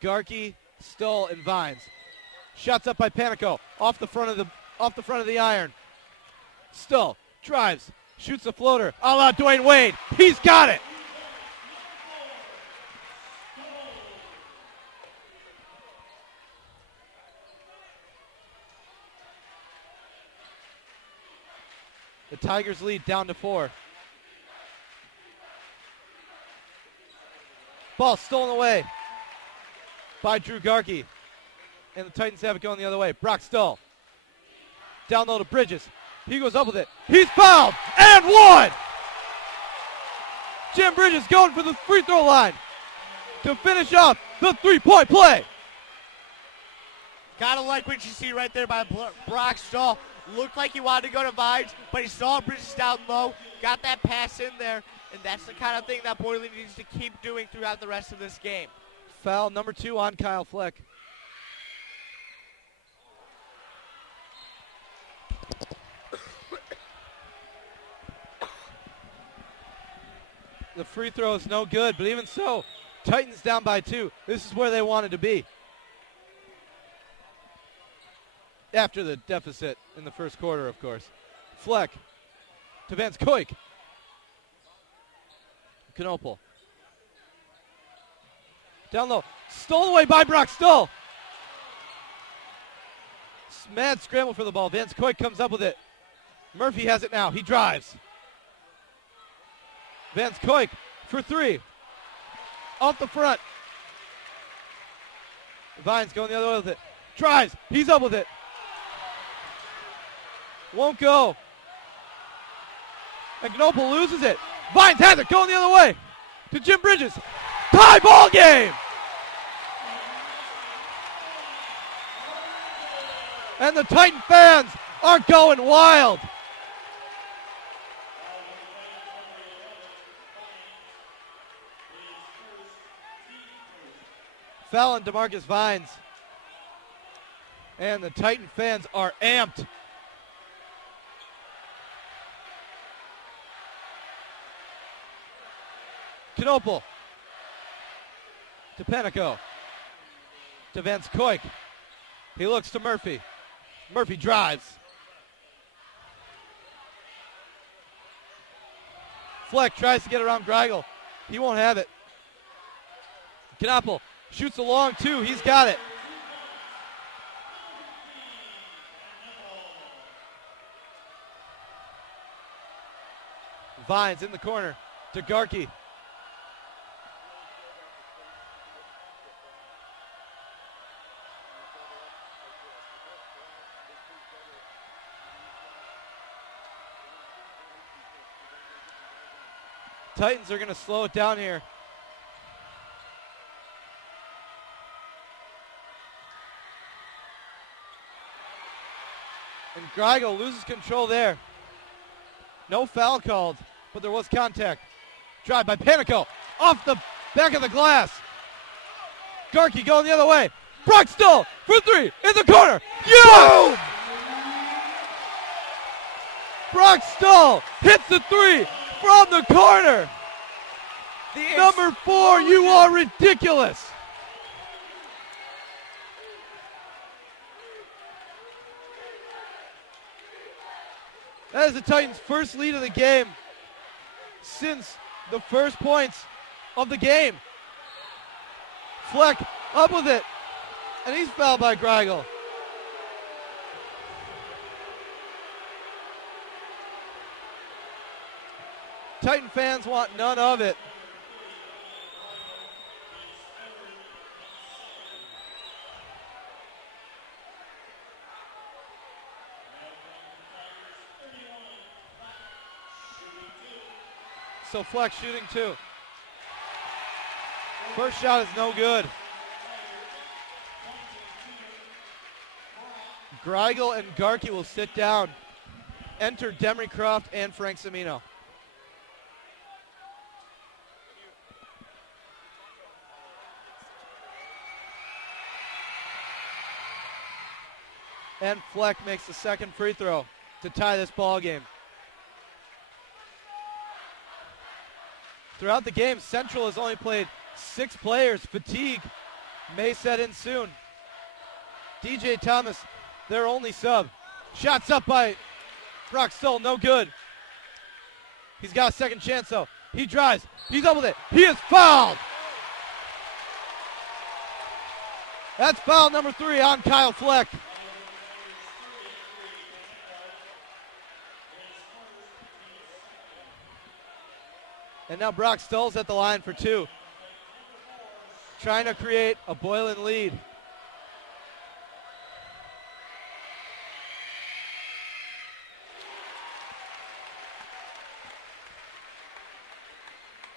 Garkey, Stoll, and Vines. Shots up by Panico, off the front of the iron. Stoll drives, shoots a floater, a la Dwayne Wade. He's got it. The Tigers lead down to 4. Ball stolen away by Drew Garkey. And the Titans have it going the other way. Brock Stoll. Down low to Bridges. He goes up with it. He's fouled and one. Jim Bridges going for the free throw line to finish off the 3-point play. Gotta like what you see right there by Brock Stoll. Looked like he wanted to go to Vines, but he saw Bridges down low, got that pass in there, and that's the kind of thing that Boylan needs to keep doing throughout the rest of this game. Foul number 2 on Kyle Fleck. The free throw is no good, but even so, Titans down by 2. This is where they wanted to be after the deficit in the first quarter, of course. Fleck to Vance Koik. Knopel. Down low. Stolen away by Brock Stoll. Mad scramble for the ball. Vance Koik comes up with it. Murphy has it now. He drives. Vance Koik for 3. Off the front. Vines going the other way with it. Drives. He's up with it. Won't go. And Knopel loses it. Vines has it going the other way to Jim Bridges. Tie ball game. And the Titan fans are going wild. Foul on DeMarcus Vines. And the Titan fans are amped. Knopel to Penico. To Vance Koik. He looks to Murphy. Murphy drives. Fleck tries to get around Greigel. He won't have it. Knopel shoots a long two. He's got it. Vines in the corner to Garkey. Titans are going to slow it down here. And Greigel loses control there. No foul called, but there was contact. Drive by Panico off the back of the glass. Garkey going the other way. Brock Stull for three in the corner. Yeah! Brock Stull hits the three from the corner. Number 4, you are ridiculous. That is the Titans' first lead of the game since the first points of the game. Fleck up with it, and he's fouled by Greigel. Titan fans want none of it. So Fleck shooting two. First shot is no good. Greigel and Garkey will sit down. Enter Demery Croft and Frank Semino. And Fleck makes the second free throw to tie this ball game. Throughout the game, Central has only played 6 players. Fatigue may set in soon. DJ Thomas, their only sub. Shots up by Brock Stull, no good. He's got a second chance though. He drives, he's up with it. He is fouled. That's foul number 3 on Kyle Fleck. And now Brock Stull's at the line for 2. Trying to create a Boylan lead.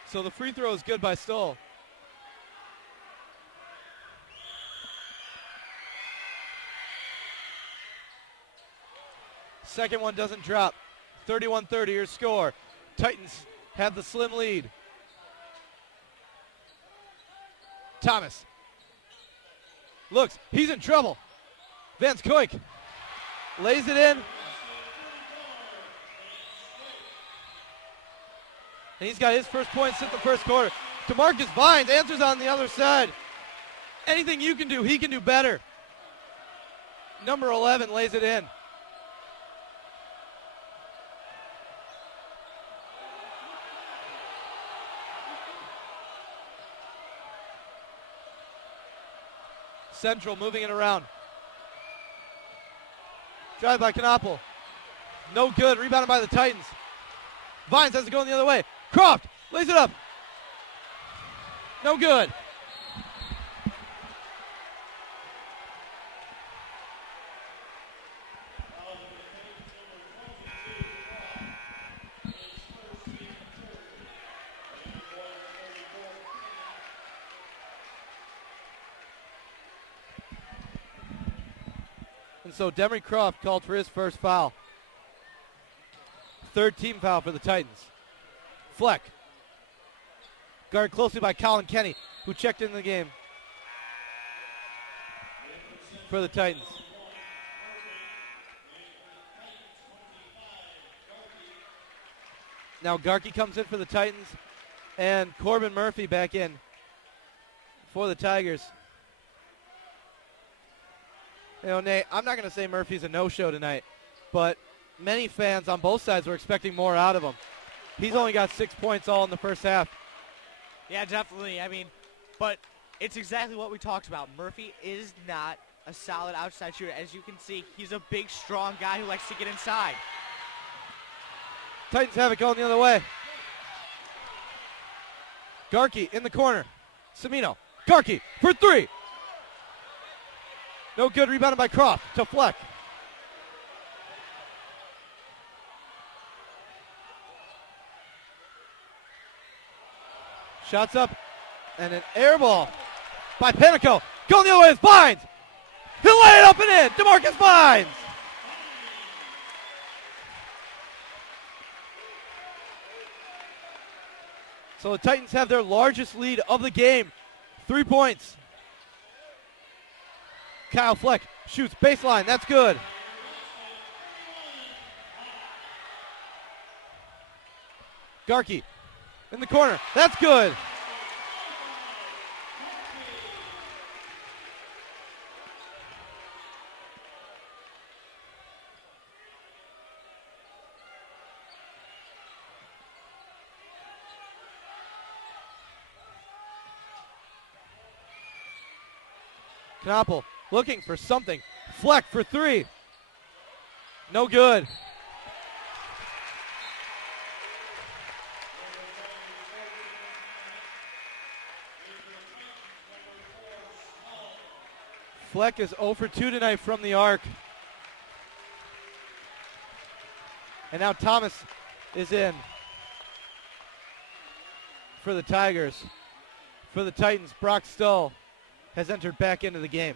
So the free throw is good by Stull. Second one doesn't drop. 31-30 your score. Titans have the slim lead. Thomas looks, he's in trouble. Vance Koik lays it in. And he's got his first points in the first quarter. DeMarcus Vines answers on the other side. Anything you can do, he can do better. Number 11 lays it in. Central moving it around. Drive by Knopel. No good. Rebounded by the Titans. Vines has to go the other way. Croft lays it up. No good. And so Demery Croft called for his first foul. Third team foul for the Titans. Fleck. Guarded closely by Colin Kenny, who checked in the game. for the Titans. Now Garkey comes in for the Titans, and Corbin Murphy back in for the Tigers. You know, Nate, I'm not going to say Murphy's a no-show tonight, but many fans on both sides were expecting more out of him. He's only got 6 points all in the first half. Yeah, definitely. I mean, but it's exactly what we talked about. Murphy is not a solid outside shooter. As you can see, he's a big, strong guy who likes to get inside. Titans have it going the other way. Garkey in the corner. Semino. Garkey for three. No good. Rebounded by Croft to Fleck. Shots up. And an air ball by Panico. Going the other way is Vines. He'll lay it up and in. DeMarcus Vines. So the Titans have their largest lead of the game. 3 points. Kyle Fleck shoots baseline. That's good. Garkey in the corner. That's good. Knoppel looking for something. Fleck for three. No good. Fleck is 0 for 2 tonight from the arc. And now Thomas is in for the Tigers. For the Titans, Brock Stull has entered back into the game.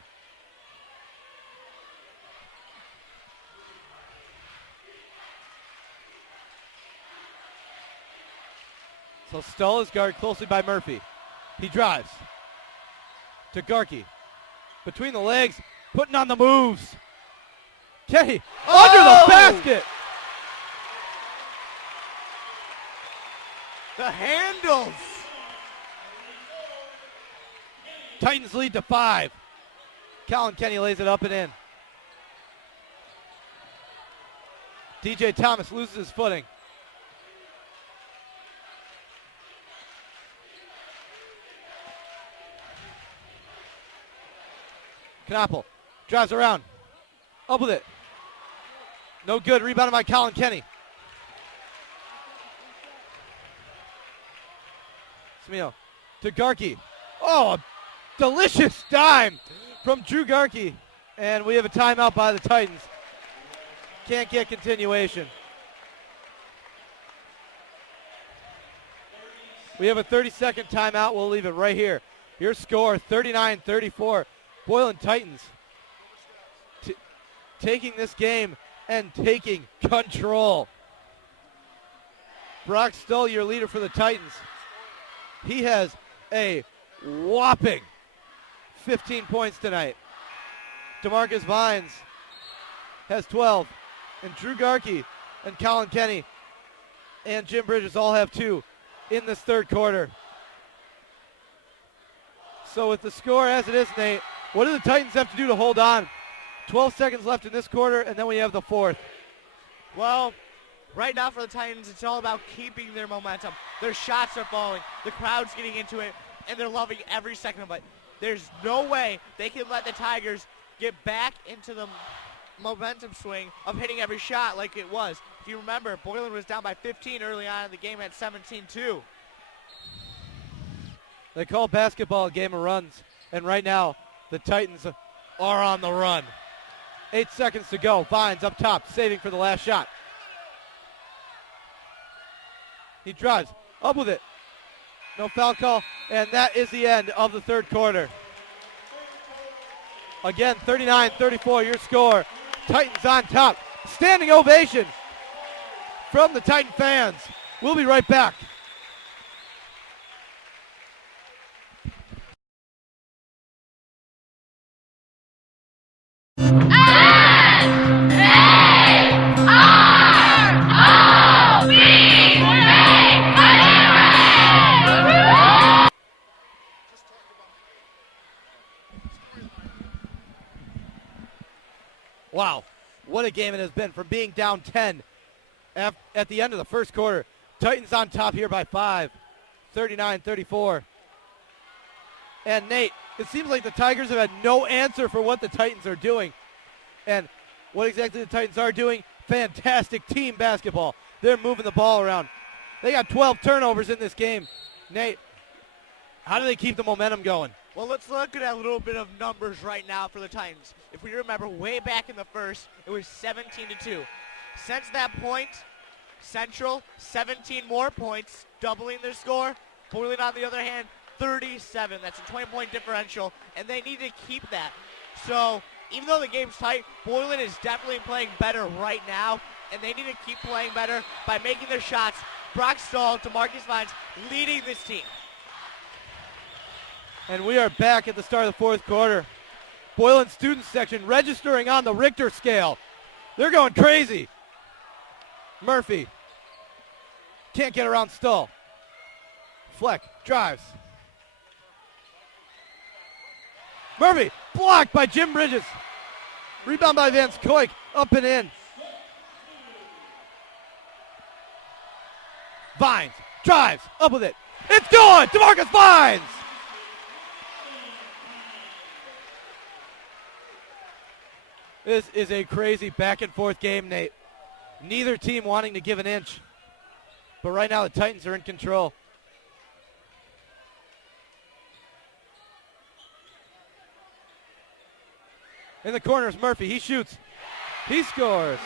So Stull is guarded closely by Murphy. He drives to Garkey. Between the legs, putting on the moves. Kenny under the basket. The handles. Titans lead to 5. Colin Kenny lays it up and in. DJ Thomas loses his footing. Knoppel drives around. Up with it. No good. Rebounded by Colin Kenny. Semino to Garkey. Oh, a delicious dime from Drew Garkey. And we have a timeout by the Titans. Can't get continuation. We have a 30-second timeout. We'll leave it right here. Your score, 39-34. Boylan Titans taking this game and taking control. Brock Stull, your leader for the Titans. He has a whopping 15 points tonight. DeMarcus Vines has 12. And Drew Garkey and Colin Kenny and Jim Bridges all have 2 in this third quarter. So with the score as it is, Nate, what do the Titans have to do to hold on? 12 seconds left in this quarter, and then we have the fourth. Well, right now for the Titans, it's all about keeping their momentum. Their shots are falling. The crowd's getting into it, and they're loving every second of it. There's no way they can let the Tigers get back into the momentum swing of hitting every shot like it was. If you remember, Boylan was down by 15 early on in the game at 17-2. They call basketball a game of runs, and right now the Titans are on the run. 8 seconds to go. Vines up top, saving for the last shot. He drives, up with it. No foul call, and that is the end of the third quarter. Again, 39-34, your score. Titans on top. Standing ovation from the Titan fans. We'll be right back. Wow, what a game it has been from being down 10 at the end of the first quarter. Titans on top here by 5, 39-34. And Nate, it seems like the Tigers have had no answer for what the Titans are doing. And what exactly the Titans are doing, fantastic team basketball. They're moving the ball around. They got 12 turnovers in this game. Nate, how do they keep the momentum going? Well, let's look at a little bit of numbers right now for the Titans. If we remember way back in the first, it was 17-2. Since that point, Central, 17 more points, doubling their score. Boylan, on the other hand, 37. That's a 20-point differential, and they need to keep that. So even though the game's tight, Boylan is definitely playing better right now, and they need to keep playing better by making their shots. Brock Stahl, DeMarcus Vines leading this team. And we are back at the start of the fourth quarter. Boylan student section registering on the Richter scale. They're going crazy. Murphy can't get around Stahl. Fleck drives. Murphy blocked by Jim Bridges. Rebound by Vance Koik, up and in. Vines drives, up with it. It's good! DeMarcus Vines! This is a crazy back and forth game, Nate. Neither team wanting to give an inch. But right now the Titans are in control. In the corner is Murphy. He shoots. He scores.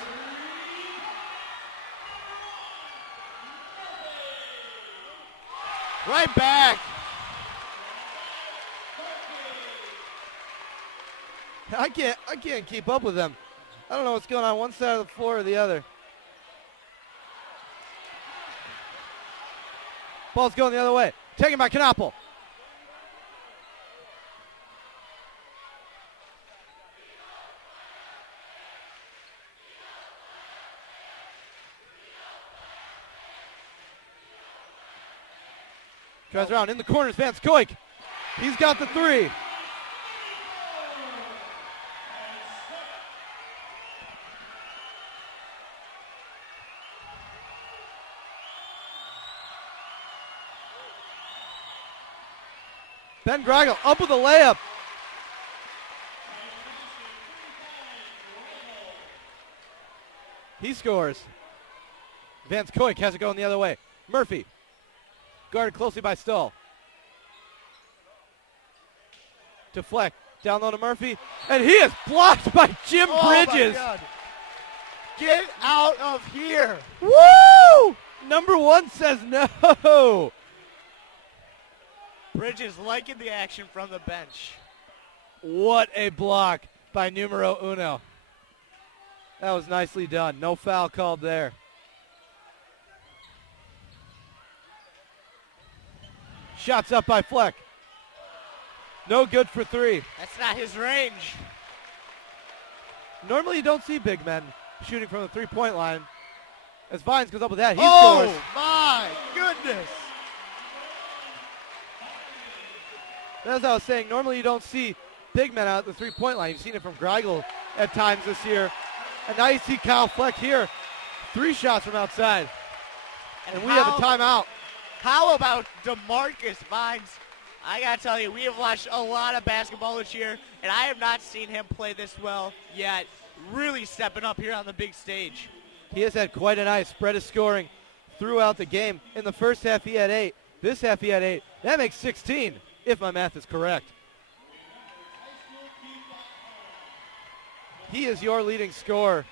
Right back. I can't keep up with them. I don't know what's going on one side of the floor or the other. Ball's going the other way. Taken by Knopple. Drives around. In the corners, Vance Koik. He's got the three. Ben Gragel up with a layup. He scores. Vance Koik has it going the other way. Murphy, guarded closely by Stahl. To Fleck, down low to Murphy, and he is blocked by Jim Bridges. My God. Get out of here. Woo! Number one says no. Bridges liking the action from the bench. What a block by numero uno. That was nicely done. No foul called there. Shots up by Fleck. No good for three. That's not his range. Normally you don't see big men shooting from the three-point line. As Vines goes up with that, he scores. scores. My goodness. As I was saying, normally you don't see big men out at the three-point line. You've seen it from Greigel at times this year. And now you see Kyle Fleck here. 3 shots from outside. And we have a timeout. How about DeMarcus Vines? I got to tell you, we have watched a lot of basketball this year, and I have not seen him play this well yet. Really stepping up here on the big stage. He has had quite a nice spread of scoring throughout the game. In the first half, he had 8. This half, he had 8. That makes 16, if my math is correct. He is your leading scorer.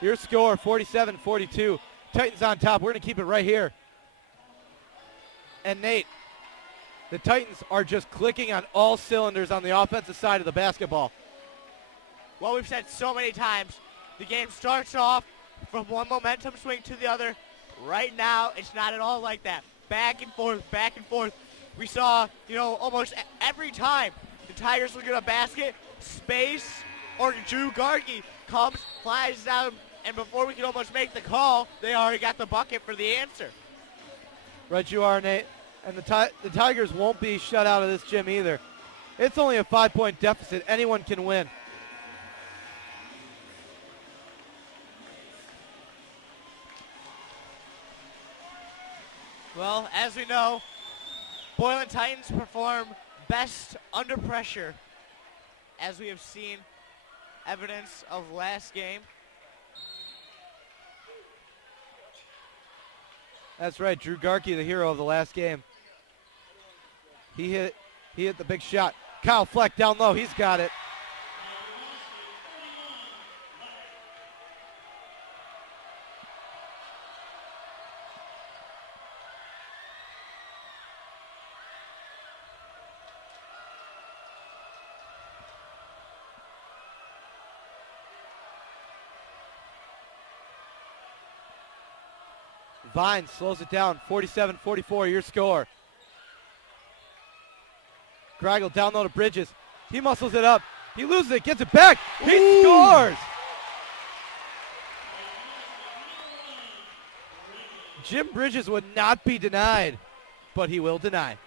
Your score, 47-42. Titans on top. We're going to keep it right here. And Nate, the Titans are just clicking on all cylinders on the offensive side of the basketball. Well, we've said so many times, the game starts off from one momentum swing to the other. Right now, it's not at all like that. Back and forth, back and forth. We saw, almost every time the Tigers would get a basket, Space or Drew Garkey comes, flies down, and before we can almost make the call, they already got the bucket for the answer. Right you are, Nate. And the Tigers won't be shut out of this gym either. It's only a 5-point deficit. Anyone can win. Well, as we know, Boylan Titans perform best under pressure, as we have seen evidence of last game. That's right, Drew Garkey, the hero of the last game. He hit the big shot. Kyle Fleck down low, he's got it. Vines slows it down, 47-44, your score. Gragel down low to Bridges. He muscles it up. He loses it, gets it back. He scores! Jim Bridges would not be denied, but he will deny.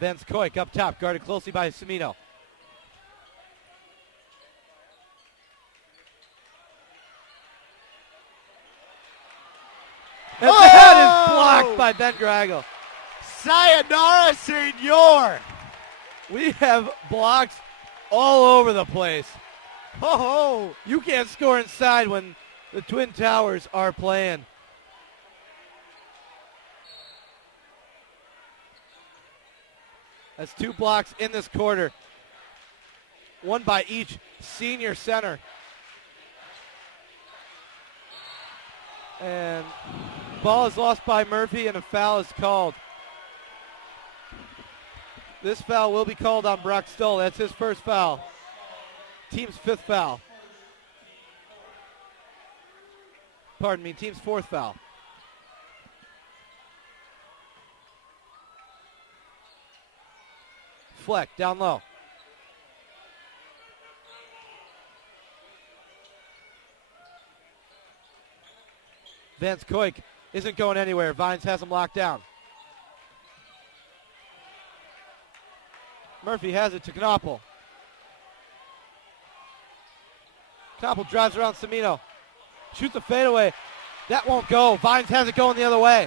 Vance Koik up top, guarded closely by Semino. And that is blocked by Ben Gragel. Sayonara, senor! We have blocks all over the place. Ho! You can't score inside when the Twin Towers are playing. That's 2 blocks in this quarter. 1 by each senior center. And ball is lost by Murphy and a foul is called. This foul will be called on Brock Stoll. That's his first foul. Team's 5th foul. Pardon me, team's 4th foul. Fleck down low. Vance Koik isn't going anywhere. Vines has him locked down. Murphy has it to Knoppel. Knoppel drives around Semino. Shoots a fadeaway. That won't go. Vines has it going the other way.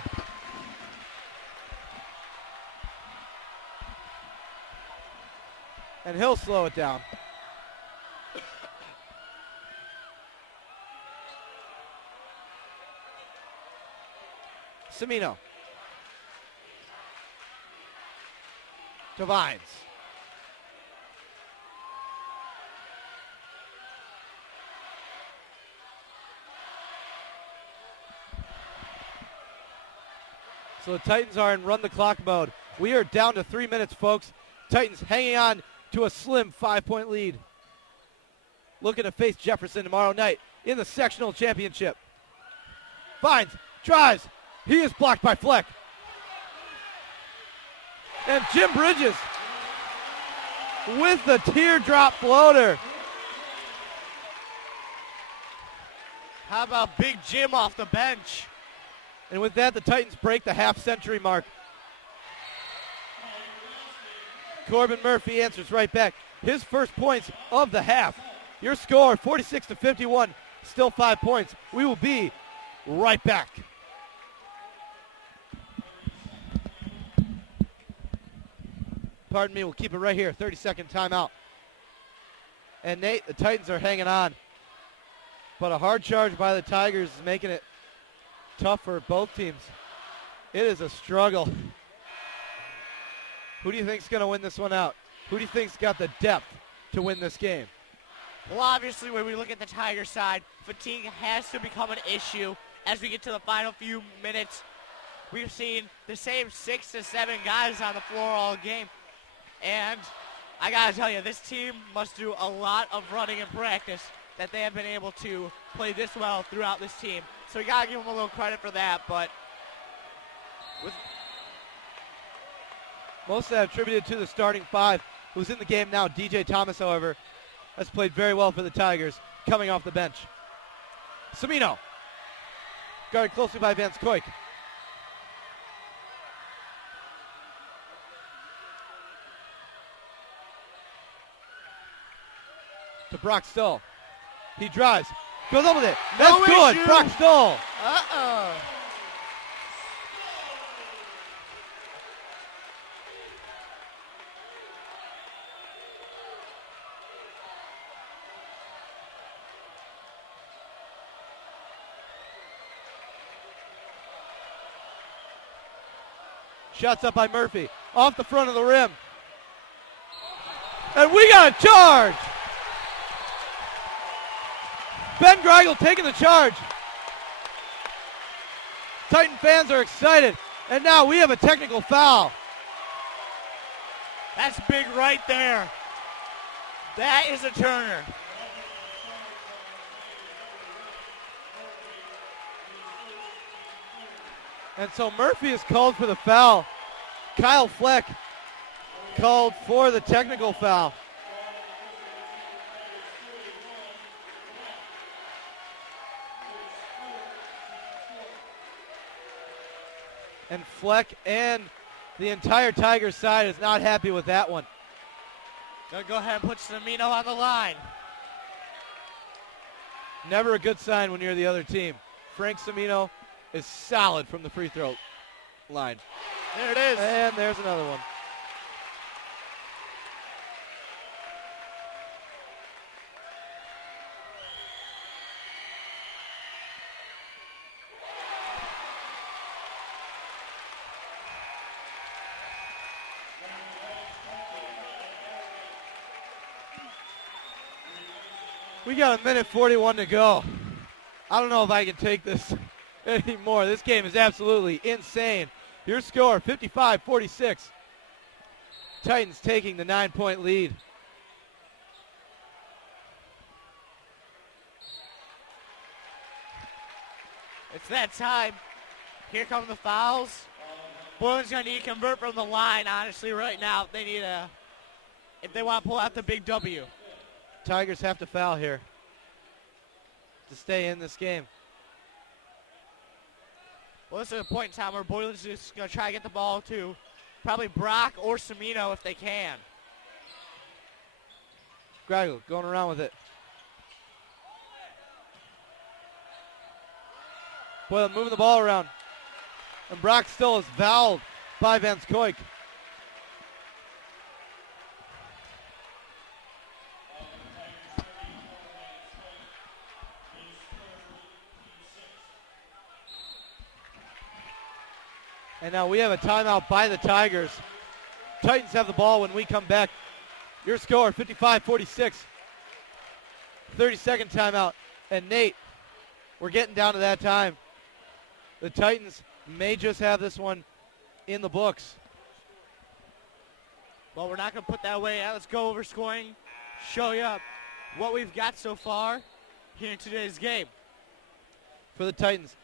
And he'll slow it down. Semino. To Vines. So the Titans are in run the clock mode. We are down to 3 minutes, folks. Titans hanging on to a slim 5-point lead. Looking to face Jefferson tomorrow night in the sectional championship. Vines drives. He is blocked by Fleck. And Jim Bridges with the teardrop floater. How about Big Jim off the bench? And with that, the Titans break the half-century mark. Corbin Murphy answers right back. His first points of the half. Your score, 46-51, still 5 points. We will be right back. Pardon me, we'll keep it right here. 30-second timeout. And Nate, the Titans are hanging on. But a hard charge by the Tigers is making it tough for both teams. It is a struggle. Who do you think's going to win this one out? Who do you think's got the depth to win this game? Well, obviously, when we look at the Tiger side, fatigue has to become an issue as we get to the final few minutes. We've seen the same 6 to 7 guys on the floor all game. And I got to tell you, this team must do a lot of running in practice that they have been able to play this well throughout this team. So we got to give them a little credit for that. But most of that attributed to the starting 5, who's in the game now. DJ Thomas, however, has played very well for the Tigers, coming off the bench. Semino, guarded closely by Vance Koik. to Brock Stoll. He drives. Goes up with it. That's No good. issue. Brock Stoll. Uh-oh. Shots up by Murphy. Off the front of the rim. And we got a charge. Ben Greigel taking the charge. Titan fans are excited. And now we have a technical foul. That's big right there. That is a Turner. And so Murphy is called for the foul. Kyle Fleck called for the technical foul. And Fleck and the entire Tigers side is not happy with that one. Gonna go ahead and put Semino on the line. Never a good sign when you're the other team. Frank Semino is solid from the free throw line. There it is. And there's another one. We got a minute 41 to go. I don't know if I can take this anymore. This game is absolutely insane. Your score, 55-46. Titans taking the 9-point lead. It's that time. Here come the fouls. Boylan's gonna need to convert from the line, honestly, right now. If they want to pull out the big W. Tigers have to foul here to stay in this game. Well, this is a point in time where Boylan's just going to try to get the ball to probably Brock or Semino if they can. Greigel going around with it. Boylan moving the ball around. And Brock still is fouled by Van Skoik. And now we have a timeout by the Tigers. Titans have the ball when we come back. Your score, 55-46. 30-second timeout. And Nate, we're getting down to that time. The Titans may just have this one in the books. Well, we're not going to put that away. Let's go over scoring, show you what we've got so far here in today's game. For the Titans,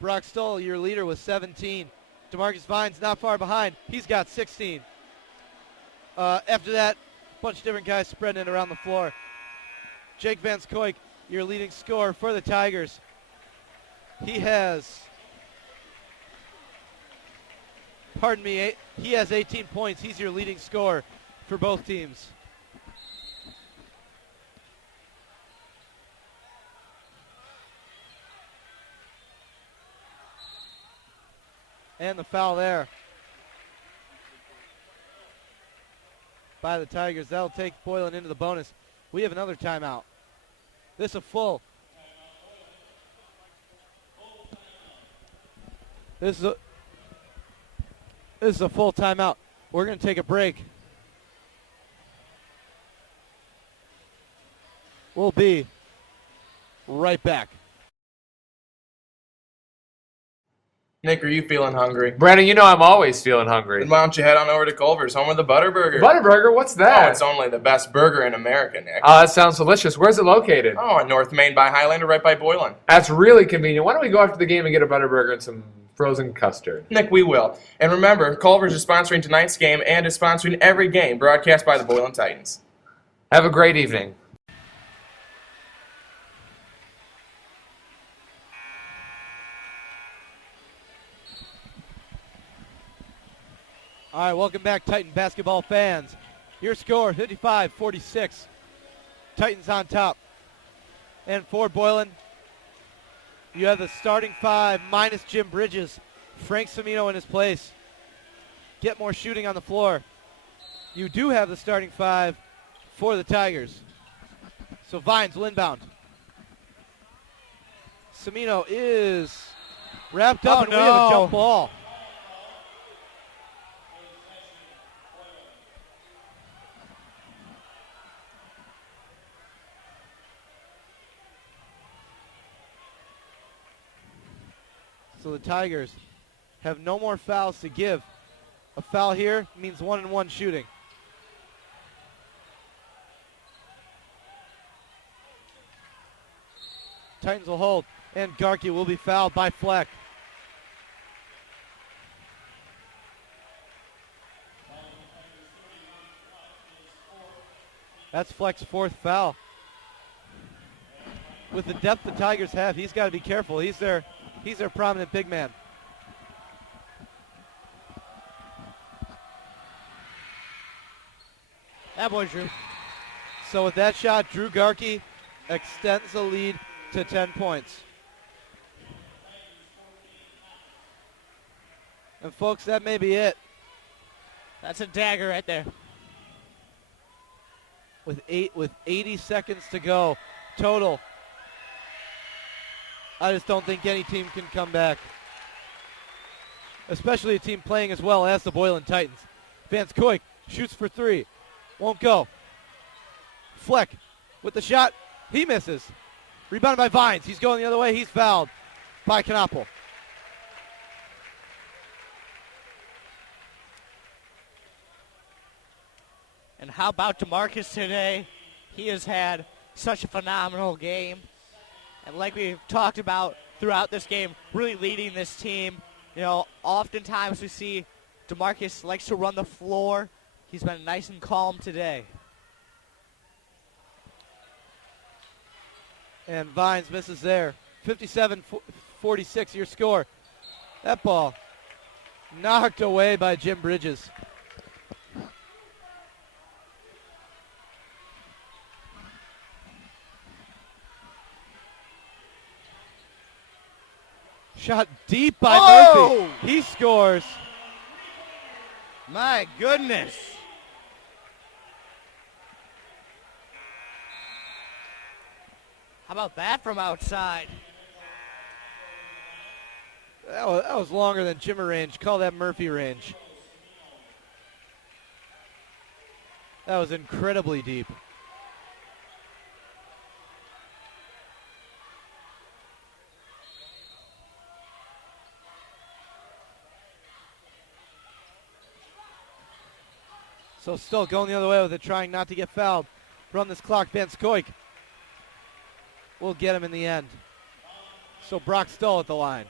Brock Stoll, your leader, with 17. DeMarcus Vines not far behind. He's got 16. After that, a bunch of different guys spreading it around the floor. Jake Van Skoik, your leading scorer for the Tigers. He has, he has 18 points. He's your leading scorer for both teams. And the foul there by the Tigers. That'll take Boylan into the bonus. We have another timeout. This is a full. This is a full timeout. We're going to take a break. We'll be right back. Nick, are you feeling hungry? Brandon, you know I'm always feeling hungry. Then why don't you head on over to Culver's, home of the Butterburger? Butterburger? What's that? Oh, it's only the best burger in America, Nick. Oh, that sounds delicious. Where's it located? Oh, on North Main by Highlander, right by Boylan. That's really convenient. Why don't we go after the game and get a Butterburger and some frozen custard? Nick, we will. And remember, Culver's is sponsoring tonight's game and is sponsoring every game broadcast by the Boylan Titans. Have a great evening. All right, welcome back, Titan basketball fans. Your score, 55-46. Titans on top. And for Boylan, you have the starting 5 minus Jim Bridges. Frank Semino in his place. Get more shooting on the floor. You do have the starting 5 for the Tigers. So Vines will inbound. Semino is wrapped up, and we have a jump ball. So the Tigers have no more fouls to give. A foul here means 1-and-1 shooting. Titans will hold, and Garkey will be fouled by Fleck. That's Fleck's 4th foul. With the depth the Tigers have, he's got to be careful. He's their prominent big man. That boy, Drew. So with that shot, Drew Garkey extends the lead to 10 points. And folks, that may be it. That's a dagger right there. With 80 seconds to go total, I just don't think any team can come back. Especially a team playing as well as the Boylan Titans. Vance Koik shoots for 3. Won't go. Fleck with the shot. He misses. Rebounded by Vines. He's going the other way. He's fouled by Knopple. And how about DeMarcus today? He has had such a phenomenal game. And like we've talked about throughout this game, really leading this team. You know, oftentimes we see DeMarcus likes to run the floor. He's been nice and calm today. And Vines misses there. 57-46 your score. That ball knocked away by Jim Bridges. Shot deep by Murphy. He scores. My goodness. How about that from outside? That was longer than Jimmer range. Call that Murphy range. That was incredibly deep. So still going the other way with it, trying not to get fouled. Run this clock, Vance Koik will get him in the end. So Brock Stull at the line.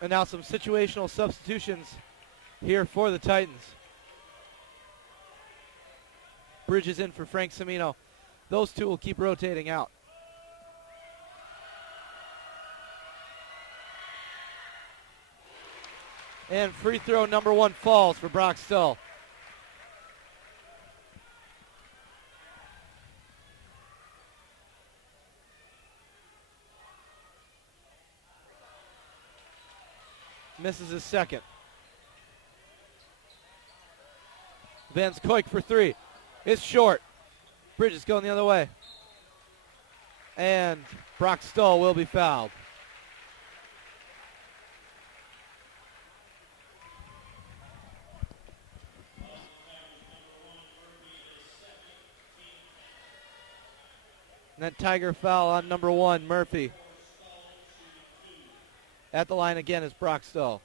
And now some situational substitutions here for the Titans. Bridges in for Frank Semino. Those two will keep rotating out. And free throw number 1 falls for Brock Stull. Misses his second. Vance Koik for 3. It's short. Bridges going the other way. And Brock Stull will be fouled. And that Tiger foul on number 1, Murphy. At the line again is Brock Stull.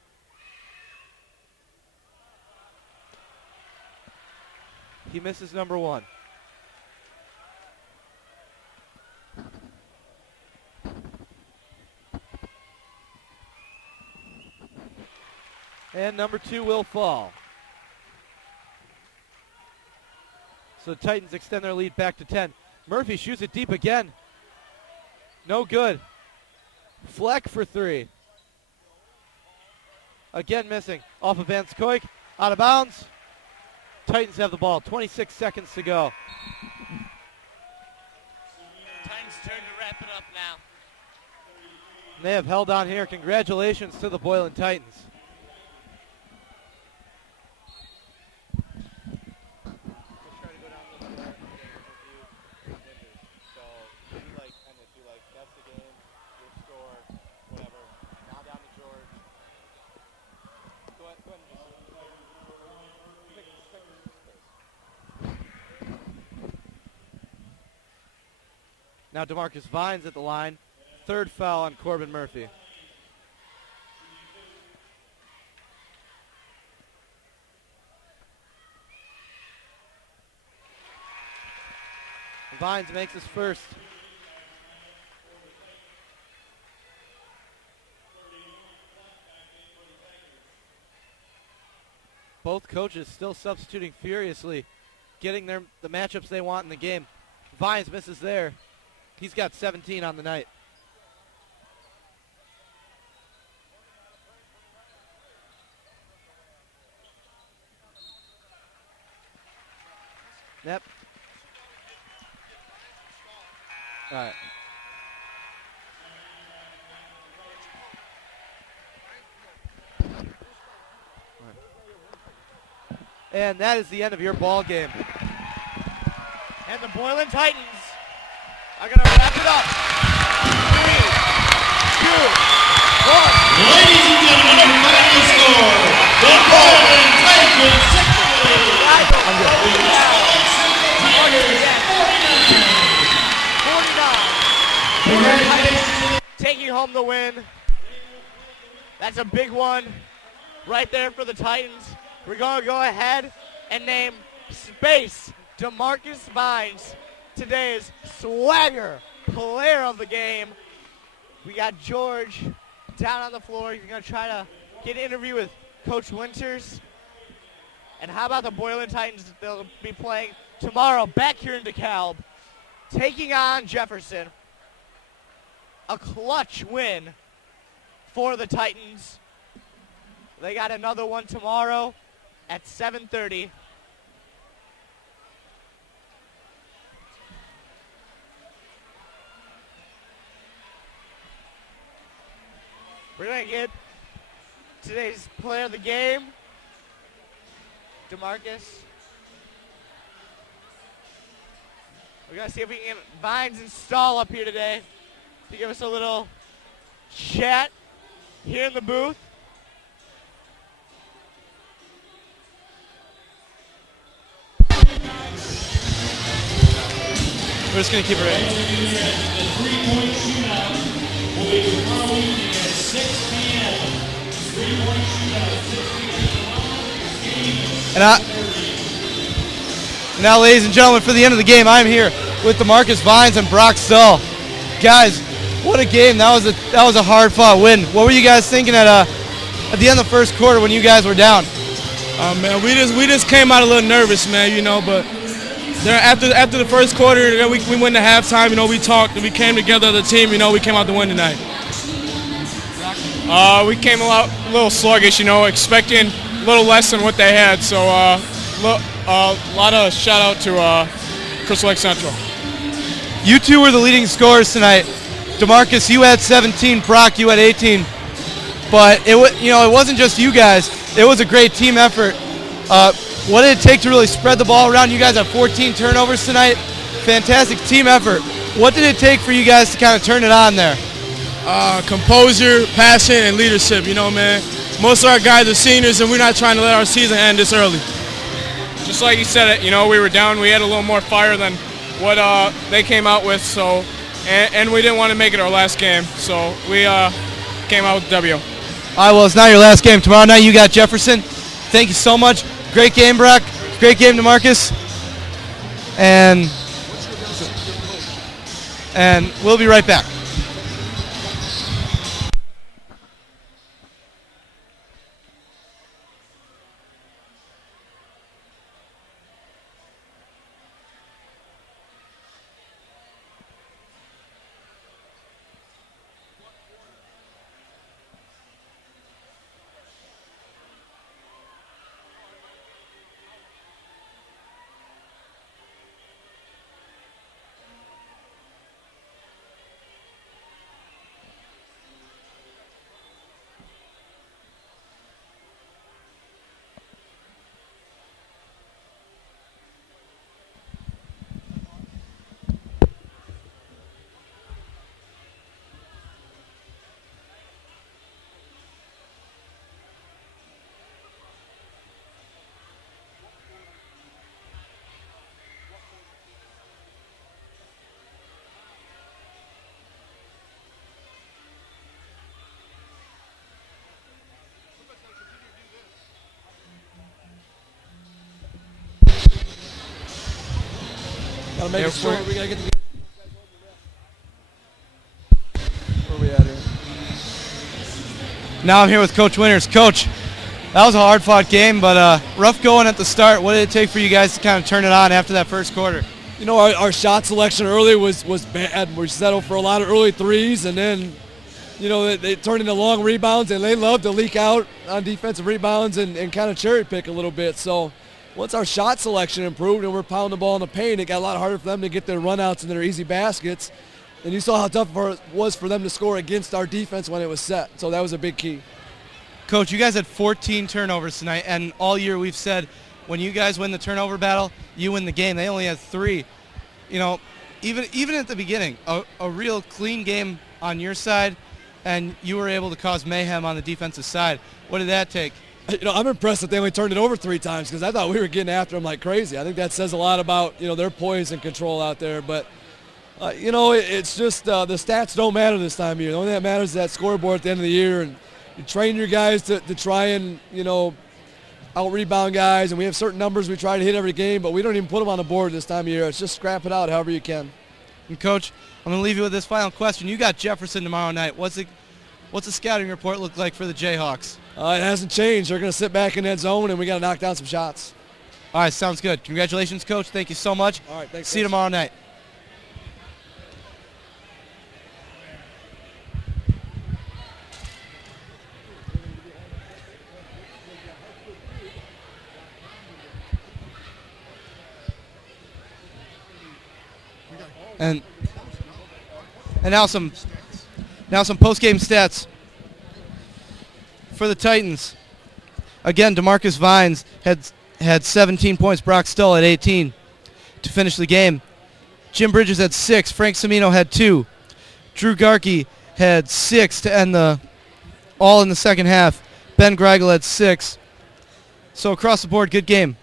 He misses number 1. And number 2 will fall. So Titans extend their lead back to 10. Murphy shoots it deep again. No good. Fleck for 3. Again missing. Off of Vance Koik. Out of bounds. Titans have the ball. 26 seconds to go. Titans turn to wrap it up now. They have held on here. Congratulations to the Boylan Titans. Now DeMarcus Vines at the line. Third foul on Corbin Murphy. Vines makes his first. Both coaches still substituting furiously, getting the matchups they want in the game. Vines misses there. He's got 17 on the night. Yep. All right. And that is the end of your ball game. And the Boylan Titans are going to wrap it up. 3, 2, 1. Ladies and gentlemen, our final score, the Boylan Titans 49. Taking home the win. That's a big one right there for the Titans. We're going to go ahead and name Space DeMarcus Vines today's Swagger Player of the Game. We got George down on the floor. He's going to try to get an interview with Coach Winters. And how about the Boylan Titans? They'll be playing tomorrow back here in DeKalb, taking on Jefferson. A clutch win for the Titans. They got another one tomorrow at 7:30. We're going to get today's player of the game, DeMarcus. We're going to see if we can get Vines install up here today to give us a little chat here in the booth. We're just going to keep it right. The three-point shootout will be tomorrow evening at 6 p.m. Three-point shootout, 6 p.m. And now, ladies and gentlemen, for the end of the game, I'm here with DeMarcus Vines and Brock Stull. Guys, what a game. That was a hard-fought win. What were you guys thinking at the end of the first quarter when you guys were down? Man, we just came out a little nervous, man, but after the first quarter, we went to halftime, we talked and we came together as a team, we came out to win tonight. We came out a little sluggish, expecting a little less than what they had, so a lot of shout out to Crystal Lake Central. You two were the leading scorers tonight. DeMarcus, you had 17, Brock, you had 18. But it wasn't just you guys. It was a great team effort. What did it take to really spread the ball around? You guys had 14 turnovers tonight. Fantastic team effort. What did it take for you guys to kind of turn it on there? Composure, passion, and leadership, man. Most of our guys are seniors, and we're not trying to let our season end this early. Just like you said it, we were down. We had a little more fire than what they came out with, so and we didn't want to make it our last game, so we came out with a W. All right, well, it's not your last game. Tomorrow night you got Jefferson. Thank you so much. Great game, Brock. Great game, DeMarcus. And we'll be right back. Gotta make Yeah, it short. We gotta get the Where are we at here? Now I'm here with Coach Winters. Coach, that was a hard-fought game, but rough going at the start. What did it take for you guys to kind of turn it on after that first quarter? You know, our shot selection early was bad. We settled for a lot of early threes, and then, you know, they turned into long rebounds, and they love to leak out on defensive rebounds and kind of cherry pick a little bit. So once our shot selection improved and we're pounding the ball in the paint, it got a lot harder for them to get their runouts and their easy baskets. And you saw how tough it was for them to score against our defense when it was set. So that was a big key. Coach, you guys had 14 turnovers tonight, and all year we've said when you guys win the turnover battle, you win the game. They only had 3. You know, even at the beginning, a real clean game on your side, and you were able to cause mayhem on the defensive side. What did that take? You know, I'm impressed that they only turned it over 3 times because I thought we were getting after them like crazy. I think that says a lot about, you know, their poise and control out there. But, you know, it's just the stats don't matter this time of year. The only thing that matters is that scoreboard at the end of the year, and you train your guys to try and, you know, out-rebound guys, and we have certain numbers we try to hit every game, but we don't even put them on the board this time of year. It's just scrap it out however you can. And Coach, I'm going to leave you with this final question. You got Jefferson tomorrow night. What's the scouting report look like for the Jayhawks? It hasn't changed. They're going to sit back in that zone, and we got to knock down some shots. All right, sounds good. Congratulations, Coach. Thank you so much. All right, thanks. See you tomorrow night. And now some post-game stats for the Titans. Again, DeMarcus Vines had 17 points. Brock Stull had 18 to finish the game. Jim Bridges had 6. Frank Semino had 2. Drew Garkey had 6 to end all in the second half. Ben Greigel had 6. So across the board, good game.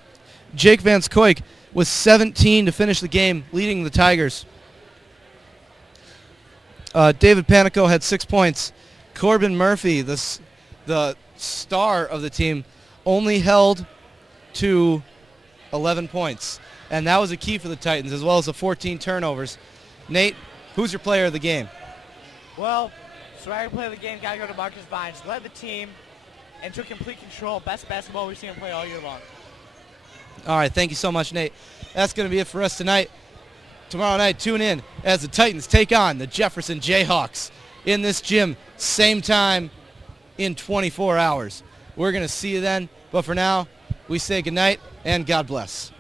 Jake Van Scoik with 17 to finish the game, leading the Tigers. David Panico had 6 points. Corbin Murphy, the star of the team, only held to 11 points. And that was a key for the Titans, as well as the 14 turnovers. Nate, who's your player of the game? Well, swagger player of the game, got to go to Marcus Vines. Led the team and took complete control. Best basketball we've seen him play all year long. All right, thank you so much, Nate. That's going to be it for us tonight. Tomorrow night, tune in as the Titans take on the Jefferson Jayhawks in this gym, same time in 24 hours. We're going to see you then, but for now, we say goodnight and God bless.